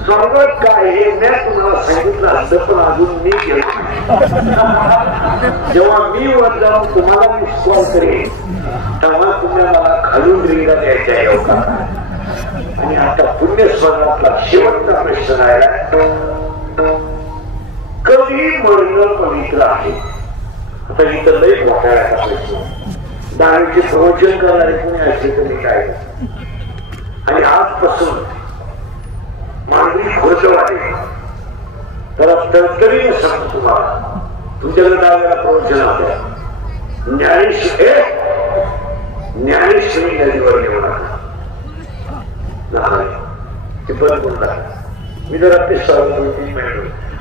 स्वागत काय हे मी तुम्हाला सांगितलं असतं पण अजून मी जेव्हा मी वर जाऊन तुम्हाला विश्वास करेन तेव्हा तुम्हाला मला खालून रिंगा द्यायच्या योगा. आणि आता पुण्य स्वर्गातला शेवटचा प्रश्न राहिला, कधी मरणं पवित्र आहे. आता इथं लय मोठ्याचा प्रश्न, दारूचे प्रवचन करणारे कोणी असले तरी काय. आणि आजपासून मानवी खोटवाले तर तडतडीने सांगतो तुम्हाला, तुमच्याकडे दहाव्या प्रवचन आल्या ज्ञानेश्वरी नदीवर नेऊ नका. ते बंद करून टाका. मी जर ते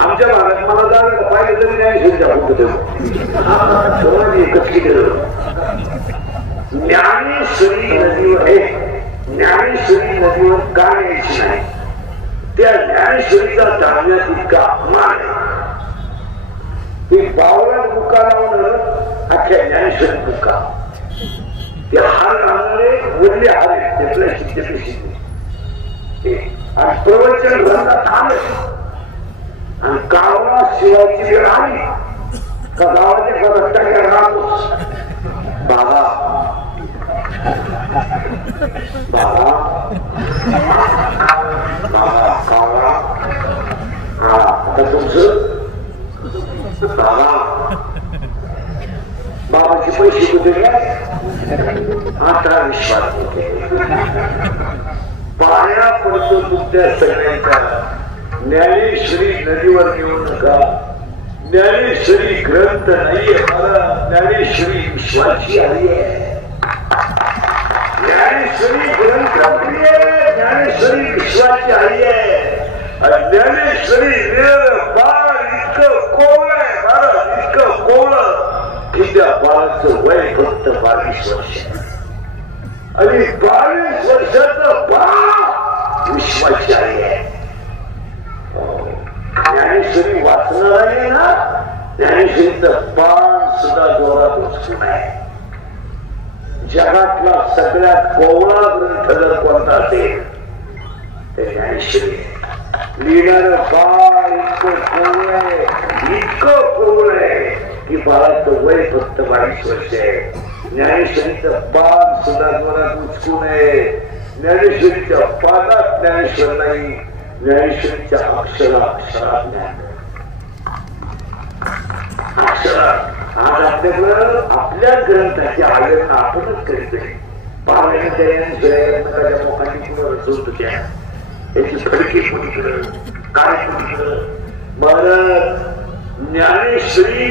आमच्या भागात मला जायला पाहिजे तरी ज्ञानेश्वरीच्या एकच केलं. ज्ञानेश्वरी नदीवर ज्ञानेश्वरी नदीवर का यायची नाही? त्या ज्ञानेश्वरीचा जाणण्यात इतका अपमान आहे की बावळा बुका लावून अख्ख्या ज्ञानेश्वरी बुका ते हार घालणारे बोलले हारे त्यातल्या शिक्षेपेशी आणि प्रवचन ग्रंथात आलं आणि गावाला शिवायची वेळ आली का गावाच्या रस्त्याकडे राहतोच बाबा बाबा बाबा कावळा हा आता तुमचं बाबा बाबाचे पैसे कुठे आता विश्वास पाया पडतो तुमच्या सगळ्यांच्या ज्ञानेश्वरी नदीवर घेऊ नका. ज्ञानेश्वरी ग्रंथ नाहीये मला, ज्ञानेश्वरी विश्वाची आहे. ज्ञानेश्वरी ग्रंथ ज्ञानेश्वरी विश्वाची आहे. ज्ञानेश्वरी बाळ इतकं कोवळ आहे महाराज, इतकं कोवळ की त्या बाळाचं वय फक्त 22 वर्ष आणि 22 वर्षाचं बाळ विश्वाची आहे. ज्ञानेश्वरी वाचणार आहे ना, ज्ञानेश्वरीचं पान सुद्धा जोरात उचकून आहे. जगातला सगळ्यात कोवळा ग्रंथ जर कोणता असेल ते ज्ञानेश्वरी. लिहिणार बाळ इतकं कोवळ आहे, इतकं कोवळ आहे की बाळाचं वय फक्त 22 वर्ष आहे. ज्ञानेश्वरीचं पान सुद्धा जोरात उचकून आहे. ज्ञानेश्वरीच्या पानात ज्ञानेश्वर नाही, ज्ञानेश्वरीच्या अक्षरात ज्ञान. अक्षरात आज आपल्याकडं आपल्या ग्रंथाची आयोजन आपणच करीतोय. पारायणाच्या मोकांची किंवा रचवत त्या याची फडकी कुणीकडं काय कुणीकडं. महाराज ज्ञानेश्वरी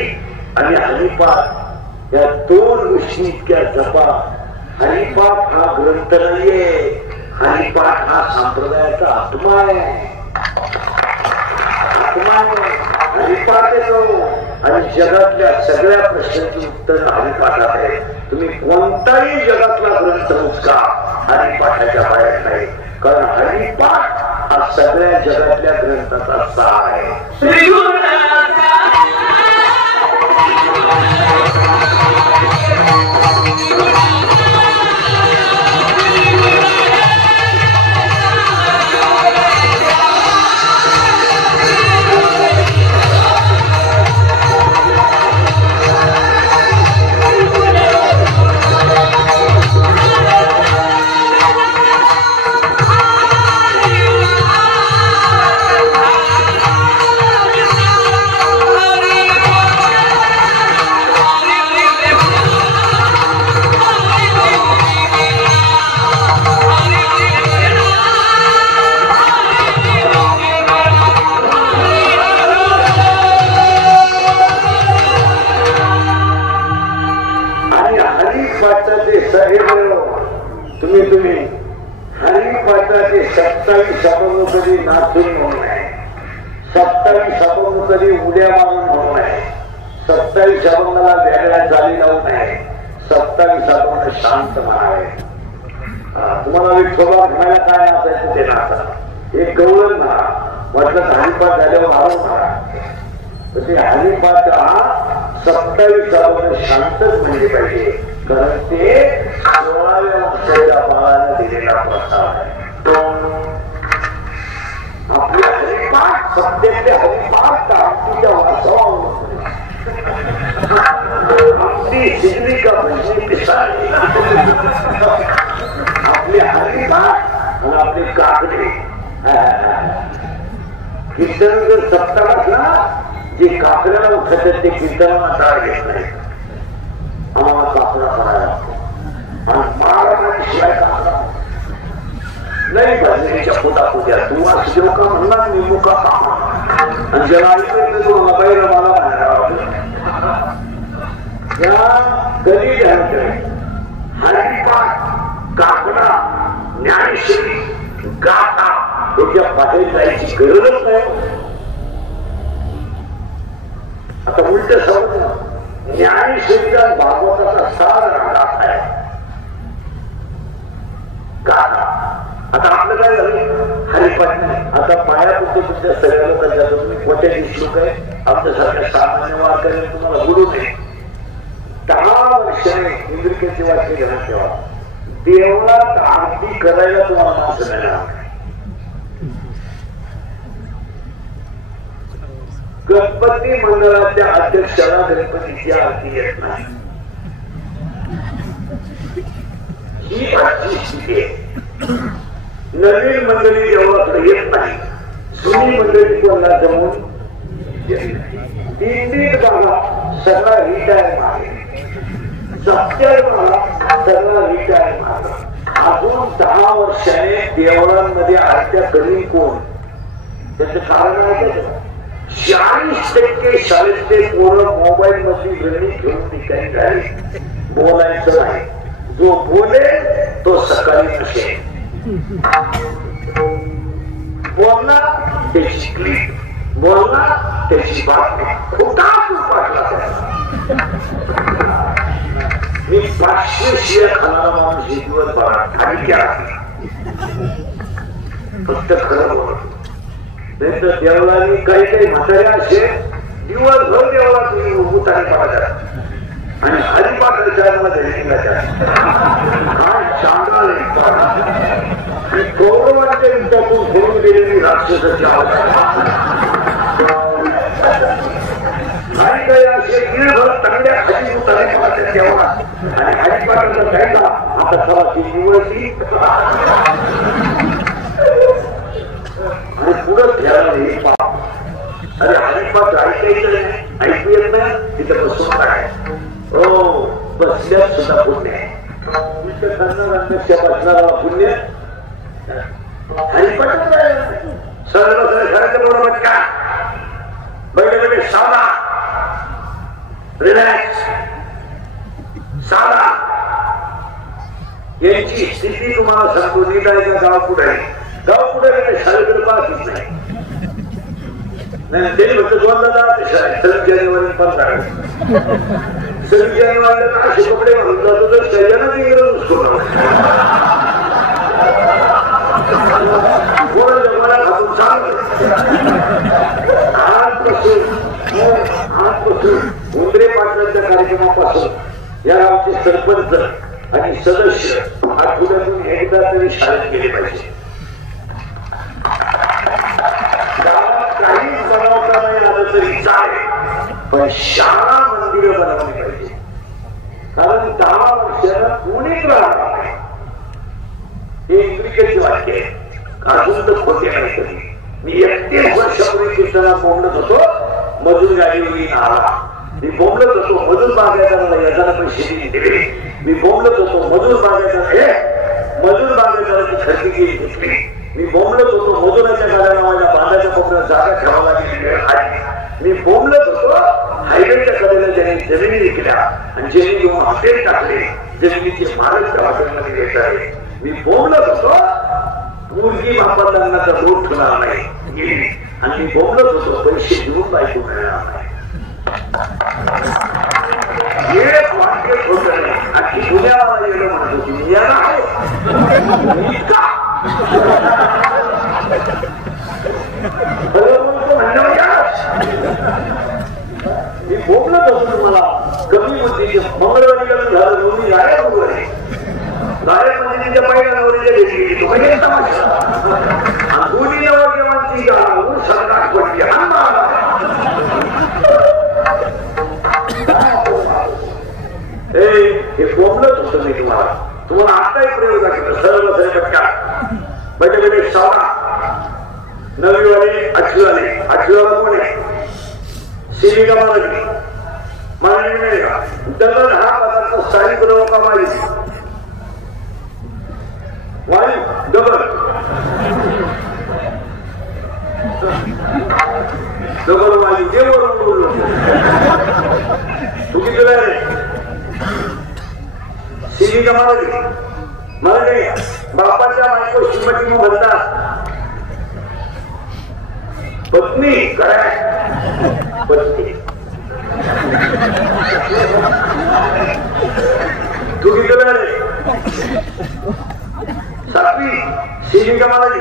आणि हरिपाठ या 2 गोष्टी इतक्या जपा. हरिपाठ हा ग्रंथ नाहीये, हरिपाठ हा संप्रदायाचा आत्मा आहे. आत्मा आहे हरिपाठ येतो आणि जगातल्या सगळ्या प्रश्नांची उत्तर हरिपाठात आहे. तुम्ही कोणताही जगातला ग्रंथ उचका हरिपाठाच्या बाहेर नाही, कारण हरिपाठ हा सगळ्या जगातल्या ग्रंथाचा सार आहे. तुम्ही हरिपाठाचे 27 अभंग कधी नाचून म्हणून आहे, 27 अभंग कधी उड्या मारून म्हणून आहे, 27 अभंगाला वेगळ्या चाली लावून आहे, 27 अभंग शांत म्हणावे. तुम्हाला विठोबा म्हणायला काय नाचायचं ते नाचा, एक गवळण म्हणा म्हटलं हरिपाठ झाल्यावर मारून म्हणा. ते हरिपाठ हा 27 अभंग शांतच म्हणजे पाहिजे, कारण ते 16व्या वर्षाच्या बाळाला दिलेला प्रस्ताव आहे. आपल्या हरिपाठ सध्याचे हरिपाठ आमच्या वाचवावर आमची शिजली का भजनी पिसाळी. आपले हरिपाठ आणि आपले काकडे कीर्तन जर सप्ताह असला जे काकड्याला उठत ते कीर्तनाला टाळ घेत नाही. आम्हाला काकडा करायला आणि महाराजांशिवाय काकडा नाही. भजनीच्या पोटापुट्या तू आज देव का म्हणणार मी मुका आणि जेव्हा ऐकलं मला या गरीब हरिपाठ काकडा ज्ञानेश्वरी गाथा याच्या बाहेर जायची गरजच नाही. आता उलट समज ज्ञानेश्वरीचा भागवताचा सार गाथा आहे. गाथा कोट्याधीश लोक आहे आमच्यासारख्या सामान्य वारकऱ्यांना तुम्हाला बोलू नये 10 वर्षाने इंद्रिकेचे वाक्य घेण्यात ठेवा देवळात आरती करायला तुम्हाला माणसं मिळणार गणपती मंडळाच्या अध्यक्षाला गणपतीची आरती येत नाही ही आजची स्थिती आहे नवीन मंडळी देवळाकडे येत नाही जुनी मंडळी कोणाला जमून तीन जागा सगळा रिटायर मागे सगळा रिटायर मागे अजून 10 वर्षाने देवळांमध्ये आरत्या करीन कोण त्याचं कारण आहे का 40% शाळेतले पोरं मोबाईल मध्ये घरी घेऊन ठिकाणी राहिले बोलायचं नाही जो बोलेल तो सकाळी नसेल बोलणार त्याची क्लिप बोलणार त्याची बातमी खोटा मी 500 शिया खाणारा माणूस हे दिवस बघा खाली केला फक्त खरं बोलतो नाही तर देवळाने काही म्हाताऱ्या असे दिवसभर देवळा तुम्ही उतारे पाहता आणि हरिपाठाच्या काय चांगला आणि कौरवांच्या युद्धातून सोडून गेलेली राक्षसाची काही काही असे दिवसभर चांगल्या हरी उतारे पाहतात देवळा आणि हरिपाठाचा कायदा आता सवाची निवडती आणि पुढं घ्यायला अरे हरिपाठ ऐकू येत नाही तिथं बसून काय हो बसल्यात सुद्धा पुण्य बसणारा पुण्य हरिपाठ सर्व घराच्या बरोबर का बैठे साधा रिलॅक्स साधा यांची स्थिती तुम्हाला सांगतो नीट आहे का गाव पुढे शाळेकडे पाहतच नाही त्यांनी फक्त 2 जानेवारी 6 जानेवारीला असे कपडे घालून जातो तर त्याच्यानं इंग्रज सोडणार मला खातून सांग आजपासून उंदरे पाटलांच्या कार्यक्रमापासून या गावचे सरपंच आणि सदस्य आठवड्यातून एकदा तरी शाळेत गेले पाहिजे काही बनवता नाही आलं तरी चालेल पण शाळा मंदिरं बनवली पाहिजे कारण 10 वर्षाला कोणीच राहणार नाही हे इंग्लिशचे वाक्य आहे अजून तर खोटे नाही कधी मी 31 वर्षापूर्वी कीर्तनात बोंबलत होतो मजूर गाडीवरून आला मी बोंबलत होतो मजूर बागायदाराला येताना पैसे दिले मी बोंबलत होतो मजूर बागायदाराची खरेदी केली घेतली मी बोंबलत होतो मजुराच्या गाड्याला माझ्या बांधाच्या कोपऱ्यात जागा ठेवायला लागली वेळ आली मी बोंबलत होतो हायवेच्या कडेला ज्यांनी जमिनी विकल्या आणि ज्यांनी घेऊन हॉटेल टाकले जमिनीचे मालक त्या हॉटेलमध्ये घेत आहे मी बोंबलत होतो मुलगी बापांना रोड ठेवणार नाही गेली आणि मी बोंबलत होतो पैसे देऊन बायको मिळणार नाही एक वाक्य होत नाही अख्खी दुनियाला येणं म्हणत होती मी येणार आहे मी बोलत होतो तुम्हाला कमी बुद्धीचे मंगळवारी कमी झालं दोन्ही गाड्या वगैरे गाड्यामध्ये तिच्या पहिल्या नवरीच्या घेतली तो म्हणजे तमाशा दोन्ही नवरदेवांची सरकार पडली हे बोलत होतं मी तुम्हाला आताही प्रयोग केला सर्व बैठे 16 9वीवाले 8वीवाला कोण आहे सिलिका मारली नाही का दगड हा पदार्थ स्थानिक लोक मारी दगड मारी जे बोललो तू किती रे सिलिका मारली मला नाही बापाच्या बायको श्रीमती म्हणतात पत्नी काय पत्नी तू किती रे 7वी सिलिका मारली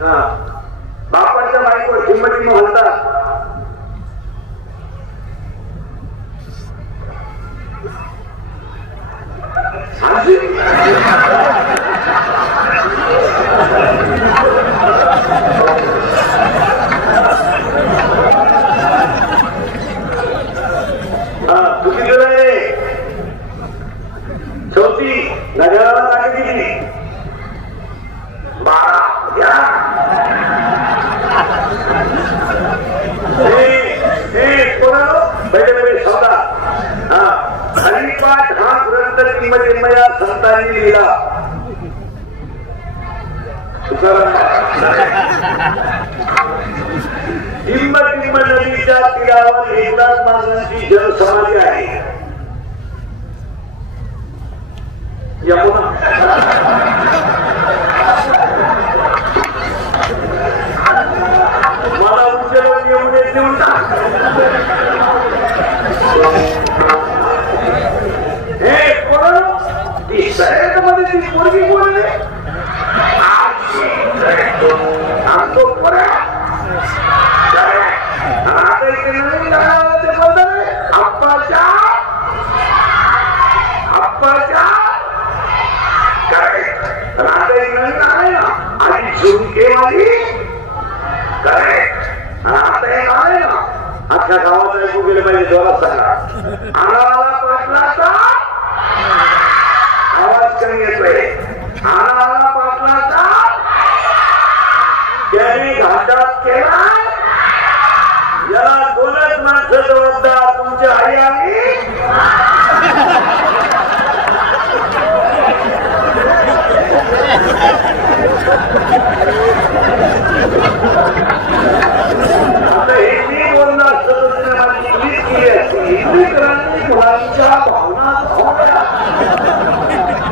हा आपल्या बायकोवर किंमत म्हणतात. चौथी नगराला ताकद दिली 12 पहिले सौदा हरिपाठ हा ग्रंथ किंमया संतांनी लिहिला. किंमत नदीच्या तीरावर एकनाथ महाराजांची जनसमाधी आहे. यमुना मला उचलून येऊन देऊन हे कोण ती शहरामध्ये ती पोरगी बोलले आमतो पोरा आता इथे नवीन ते बोलतात आप्पाच्या आहे ना आणि झुमकेवाली करेक्ट आता एक आहे ना अख्ख्या गावात ऐकू गेले पाहिजे. जोरात सांगा. आणाला पाटलाचा आवाज कमी येतोय. आणाला पाटलाचा त्यांनी घाटात केला. याला बोलत माणसं जबाबदार तुमची आई आली. आता हे मी बोलणं असतं माझी क्लिक केली असती. मुलांच्या भावना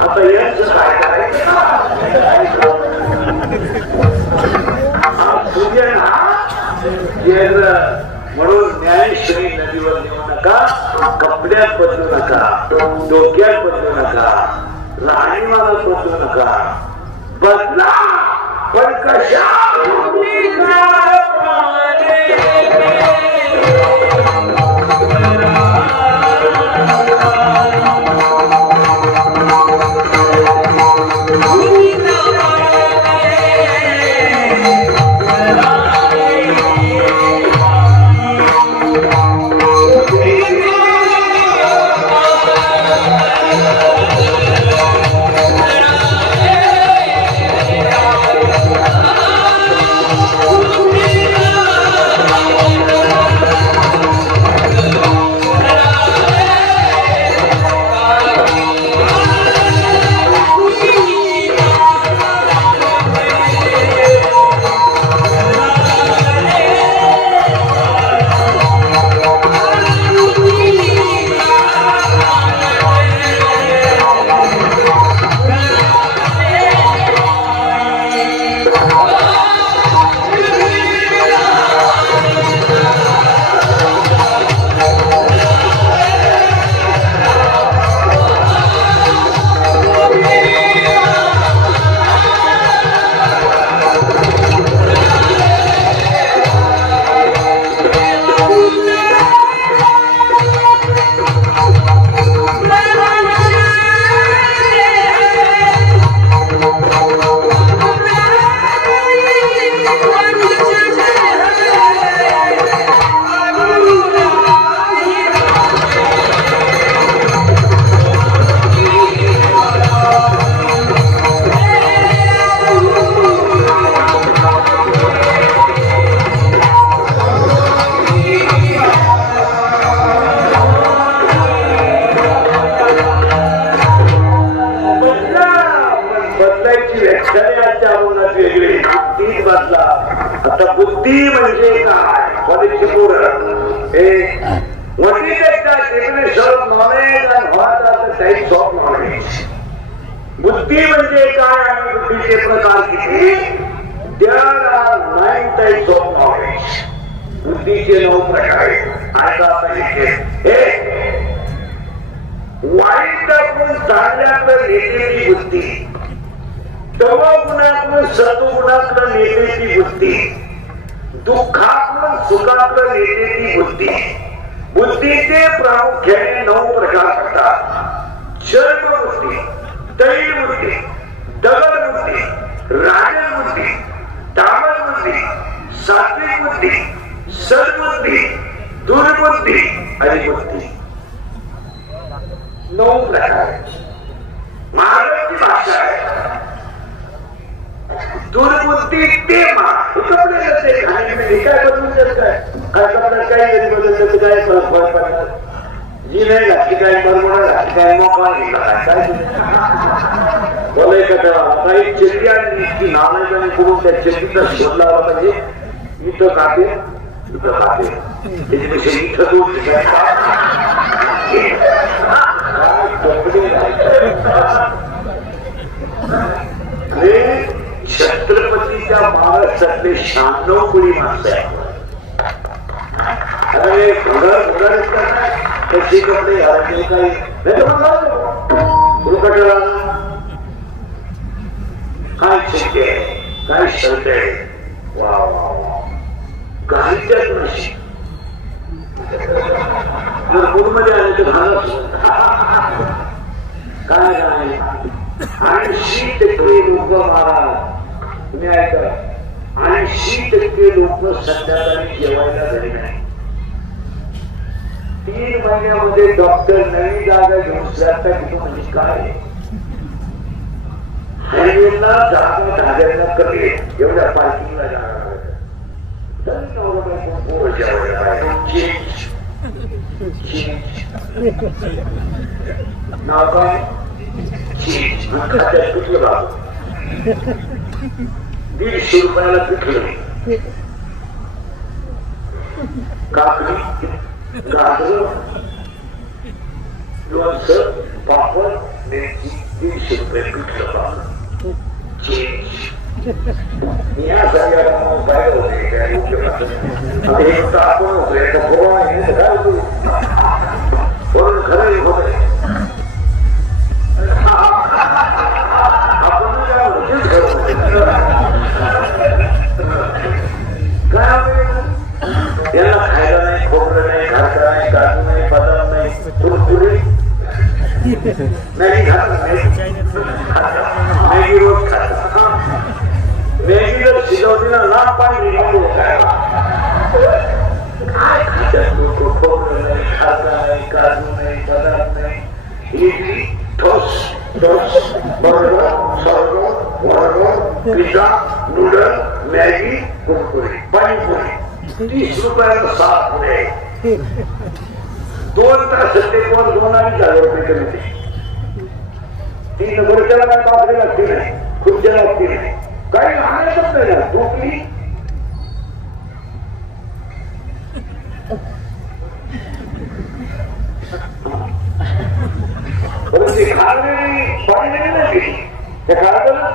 आता यांचं काय करायचं म्हणून न्यायश्री नदीवर नेऊ नका. कपड्यात बदलू नका. डोक्यात बदलू नका. राहणीमानात बदलू नका. बदला पण कशा आता बुद्धी म्हणजे काय? बुद्धी म्हणजे काय आणि बुद्धीचे प्रकार किती? There are 9 types of knowledge. बुद्धीचे 9 प्रकार आहेत. वाईट आपण चांगल्याकडे नेतेची बुद्धी, तमोगुणाकडून सत्वगुणाकडे नेतेची बुद्धी, दुःखातून सुखाकडे नेते ती बुद्धी. बुद्धीचे प्रामुख्याने 9 प्रकार असतात. शर्म बुद्धी, दैव बुद्धी, दगड बुद्धी, राजस बुद्धी, तामस बुद्धी, सात्विक बुद्धी, सद्बुद्धी, दुर्बुद्धी आणि बुद्धी. 9 प्रकार. महाराष्ट्री भाषा आहे. दुर्बुद्धी ते कपडे नसते काय बदलून देत काय काय बदलत काय फरक पडणार. जी नाही घातली काय बरोबर घातली काय मोकळा निघाला काय बोलाय का. आता एक चेती आणि नावाने करून त्या चेतीचा शोध लावला पाहिजे. इथं खाते इथं खाते त्याच्यापेक्षा इथं दोन छत्रपतीच्या महाराष्ट्रातले 96 कोटी माणसं आहेत. अरे कशी कपडे घालायचे काही काय शक्य आहे काय शर्ट आहे. वा वा वा घालच्याच नशी जर मूडमध्ये आले तर घालत काय नाही. 80% लोक महाराज तुम्ही ऐका 80% लोक संध्याकाळी जेवायला घरी नाही. 3 महिन्यामध्ये डॉक्टर नवीन जागा घेऊन तिथं म्हणजे काय हायवेला जागा धाग्याला कमी एवढ्या पार्किंगला जागा नाव काय पिठलं बाबू 150 रुपयाला पिठलं काकडी गाजर लोणचं पापड मिरची 150 रुपये पिठलं बाबू. या सगळ्या काय होते काय आपण होतोय काय होतो म्हणून खरं होत याला खायला नाही खोबरं नाही घातला नाही काजू नाही बदाम नाही कुरकुरे नाही घातला मॅगी रोज खाता. मॅगी जर शिजवते ना लांब पाणी काय खात्यात लोक खोबरं नाही खाता नाही काजू नाही बदाम नाही. इडली ठोस ठोस बर्गर सर्व वर्गर pizza noodle Maggi Kurkure panipuri 30 रुपयाला 7 पुढे 2 तास ते कोण 2,000 रुपये कमी. 3 वर्षाला काय पाकडी लागते नाही खुर्च्या लागते नाही काही राहण्यातच नाही ना टोपली. खाली पाणी नाही ते खायला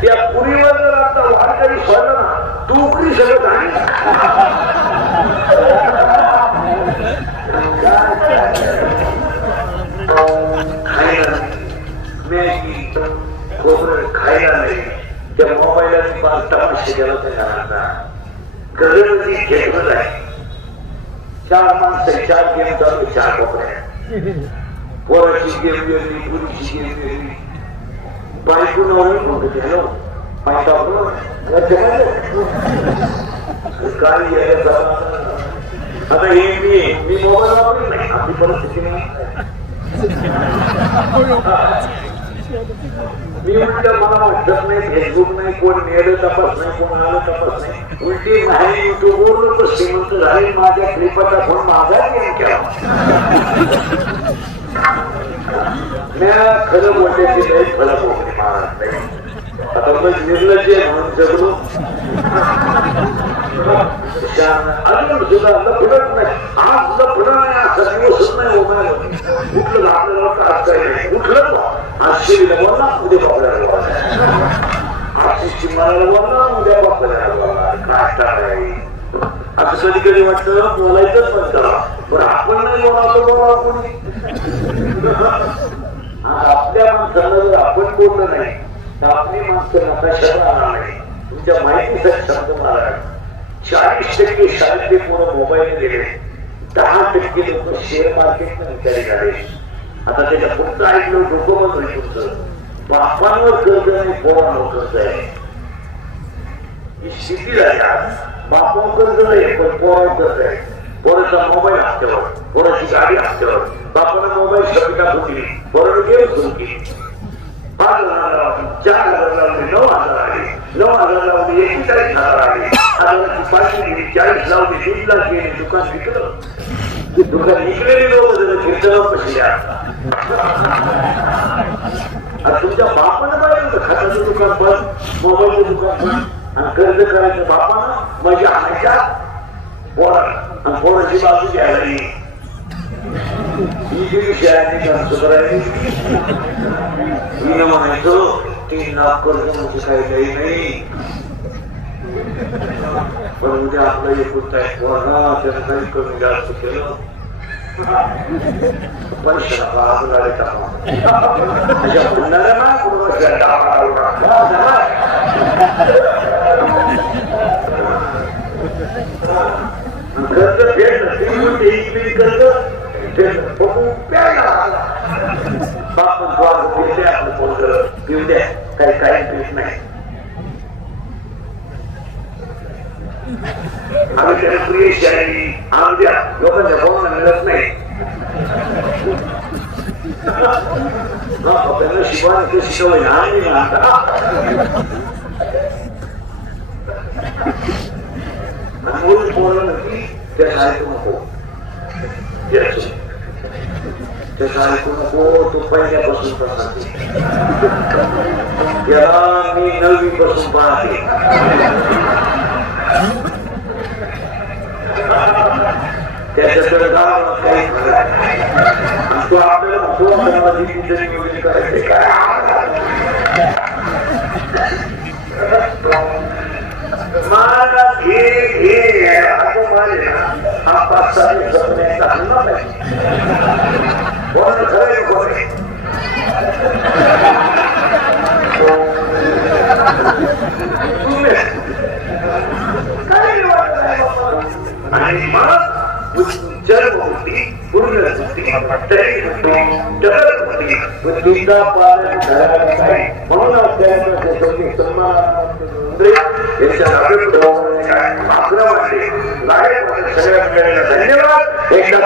त्या पुरीवर जर आता वारकरी सोडलं ना टोकरी सगळं नाही. खायला मॅगी खोबरं खायला नाही. त्या मोबाईलने 5 तमाशे गेला तर गरज घेतलं आहे. 4 माणसं 4 गेम चालू 4 कपड्या पोराची गेम वेगळी पुरीची गेम वेगळी बायको नवरी काय आता हे मी मोबाईल वापरत नाही. आपली परिस्थिती नाही. मी म्हटलं मला वाटत नाही फेसबुक नाही कोण मेलं तपास नाही कोण आलं तपास नाही. उलटी माहिती युट्यूबवर लोक श्रीमंत झाले. माझ्या क्लिपाचा फोन माझा गेम केला. खरं बोलण्याची नाही फळं बोलणे महाराज नाही. आता मग निर्लज्ज म्हणून जगलो अजून सुद्धा लपडत नाही. आज लपड नाही असा दिवसच नाही मोबाईल कुठलं आपल्याला आज काही नाही कुठलं आज शेवीला बोलला उद्या बापल्याला बोलला आज शिमाला बोलला उद्या बापल्याला बोलला काय असं कधी कधी वाटतं बोलायचंच पण करा पण आपण नाही बोलावं बोलावं कोणी. आपल्या माणसाला जर आपण बोललं नाही तर आपली माणसं नकाशाला राहणार नाही. तुमच्या माहितीसाठी सांगतो मला 40% शाळेतले पोरं मोबाईल गेले, 10% लोक शेअर मार्केट विचारी झाले. आता त्याच्या पुढचं ऐकलं डोकं बंद होईल तुमचं. बापांवर कर्ज नाही, पोरांवर कर्ज आहे. ही स्थिती झाली आज. बापावर कर्ज नाही पण पोरावर कर्ज आहे. पोराचा मोबाईल हप्त्यावर, पोराची गाडी हप्त्यावर. बापाने मोबाईल शब्दा फुटली, पोराने गेम सुरू केली. 5,000 लावली, 4,000 लावली, 9,000 आली, 9,000 लावली, 41,000 आली, 40 लावली, 2 लाख गेली. दुकान विकलं. दुकान विकलेली लोक कीर्तनावर कशी तुमच्या बापानं पाहिजे खात्याचं दुकान बंद, मोबाईलचं दुकान बंद आणि कर्ज करायचं बापानं मजा आणायच्या पोरा आणि पोराची बाजू घ्यायला ही जी विषयाने खर्च करायची. मी म्हणायचो 3 लाख कर्ज म्हणजे काही नाही, पण उद्या आपलं एकूण काय पोरा त्यानं काही कमी जास्त केलं पैशाला बाजू गाडी टाका त्याच्या म्हणणाऱ्या ना कर्ज फेडलं पिऊ द्या काही पीठ नाही. आम्ही त्याला प्रिय शाळी आणून द्या, लोकांच्या भावना मिळत नाही. त्यांना शिवाय शिकवय ना मूळ बोलणं त्या शाळेतून नको, त्या शाळेतून नको. तो पहिल्यापासून पाहते, याला मी 9वी पासून पाहते. त्याच्याकडे गावात काही तो आपल्याला करायचे काय मला घे असं माझे हा 5-6 दिवसात हल्ला पाहिजे. कोण खरं कोण आणि मग जन्म होती, पूर्ण होती, डबल होती, बुद्धीचा पालन करायला नाही. म्हणून धन्यवाद. एकदा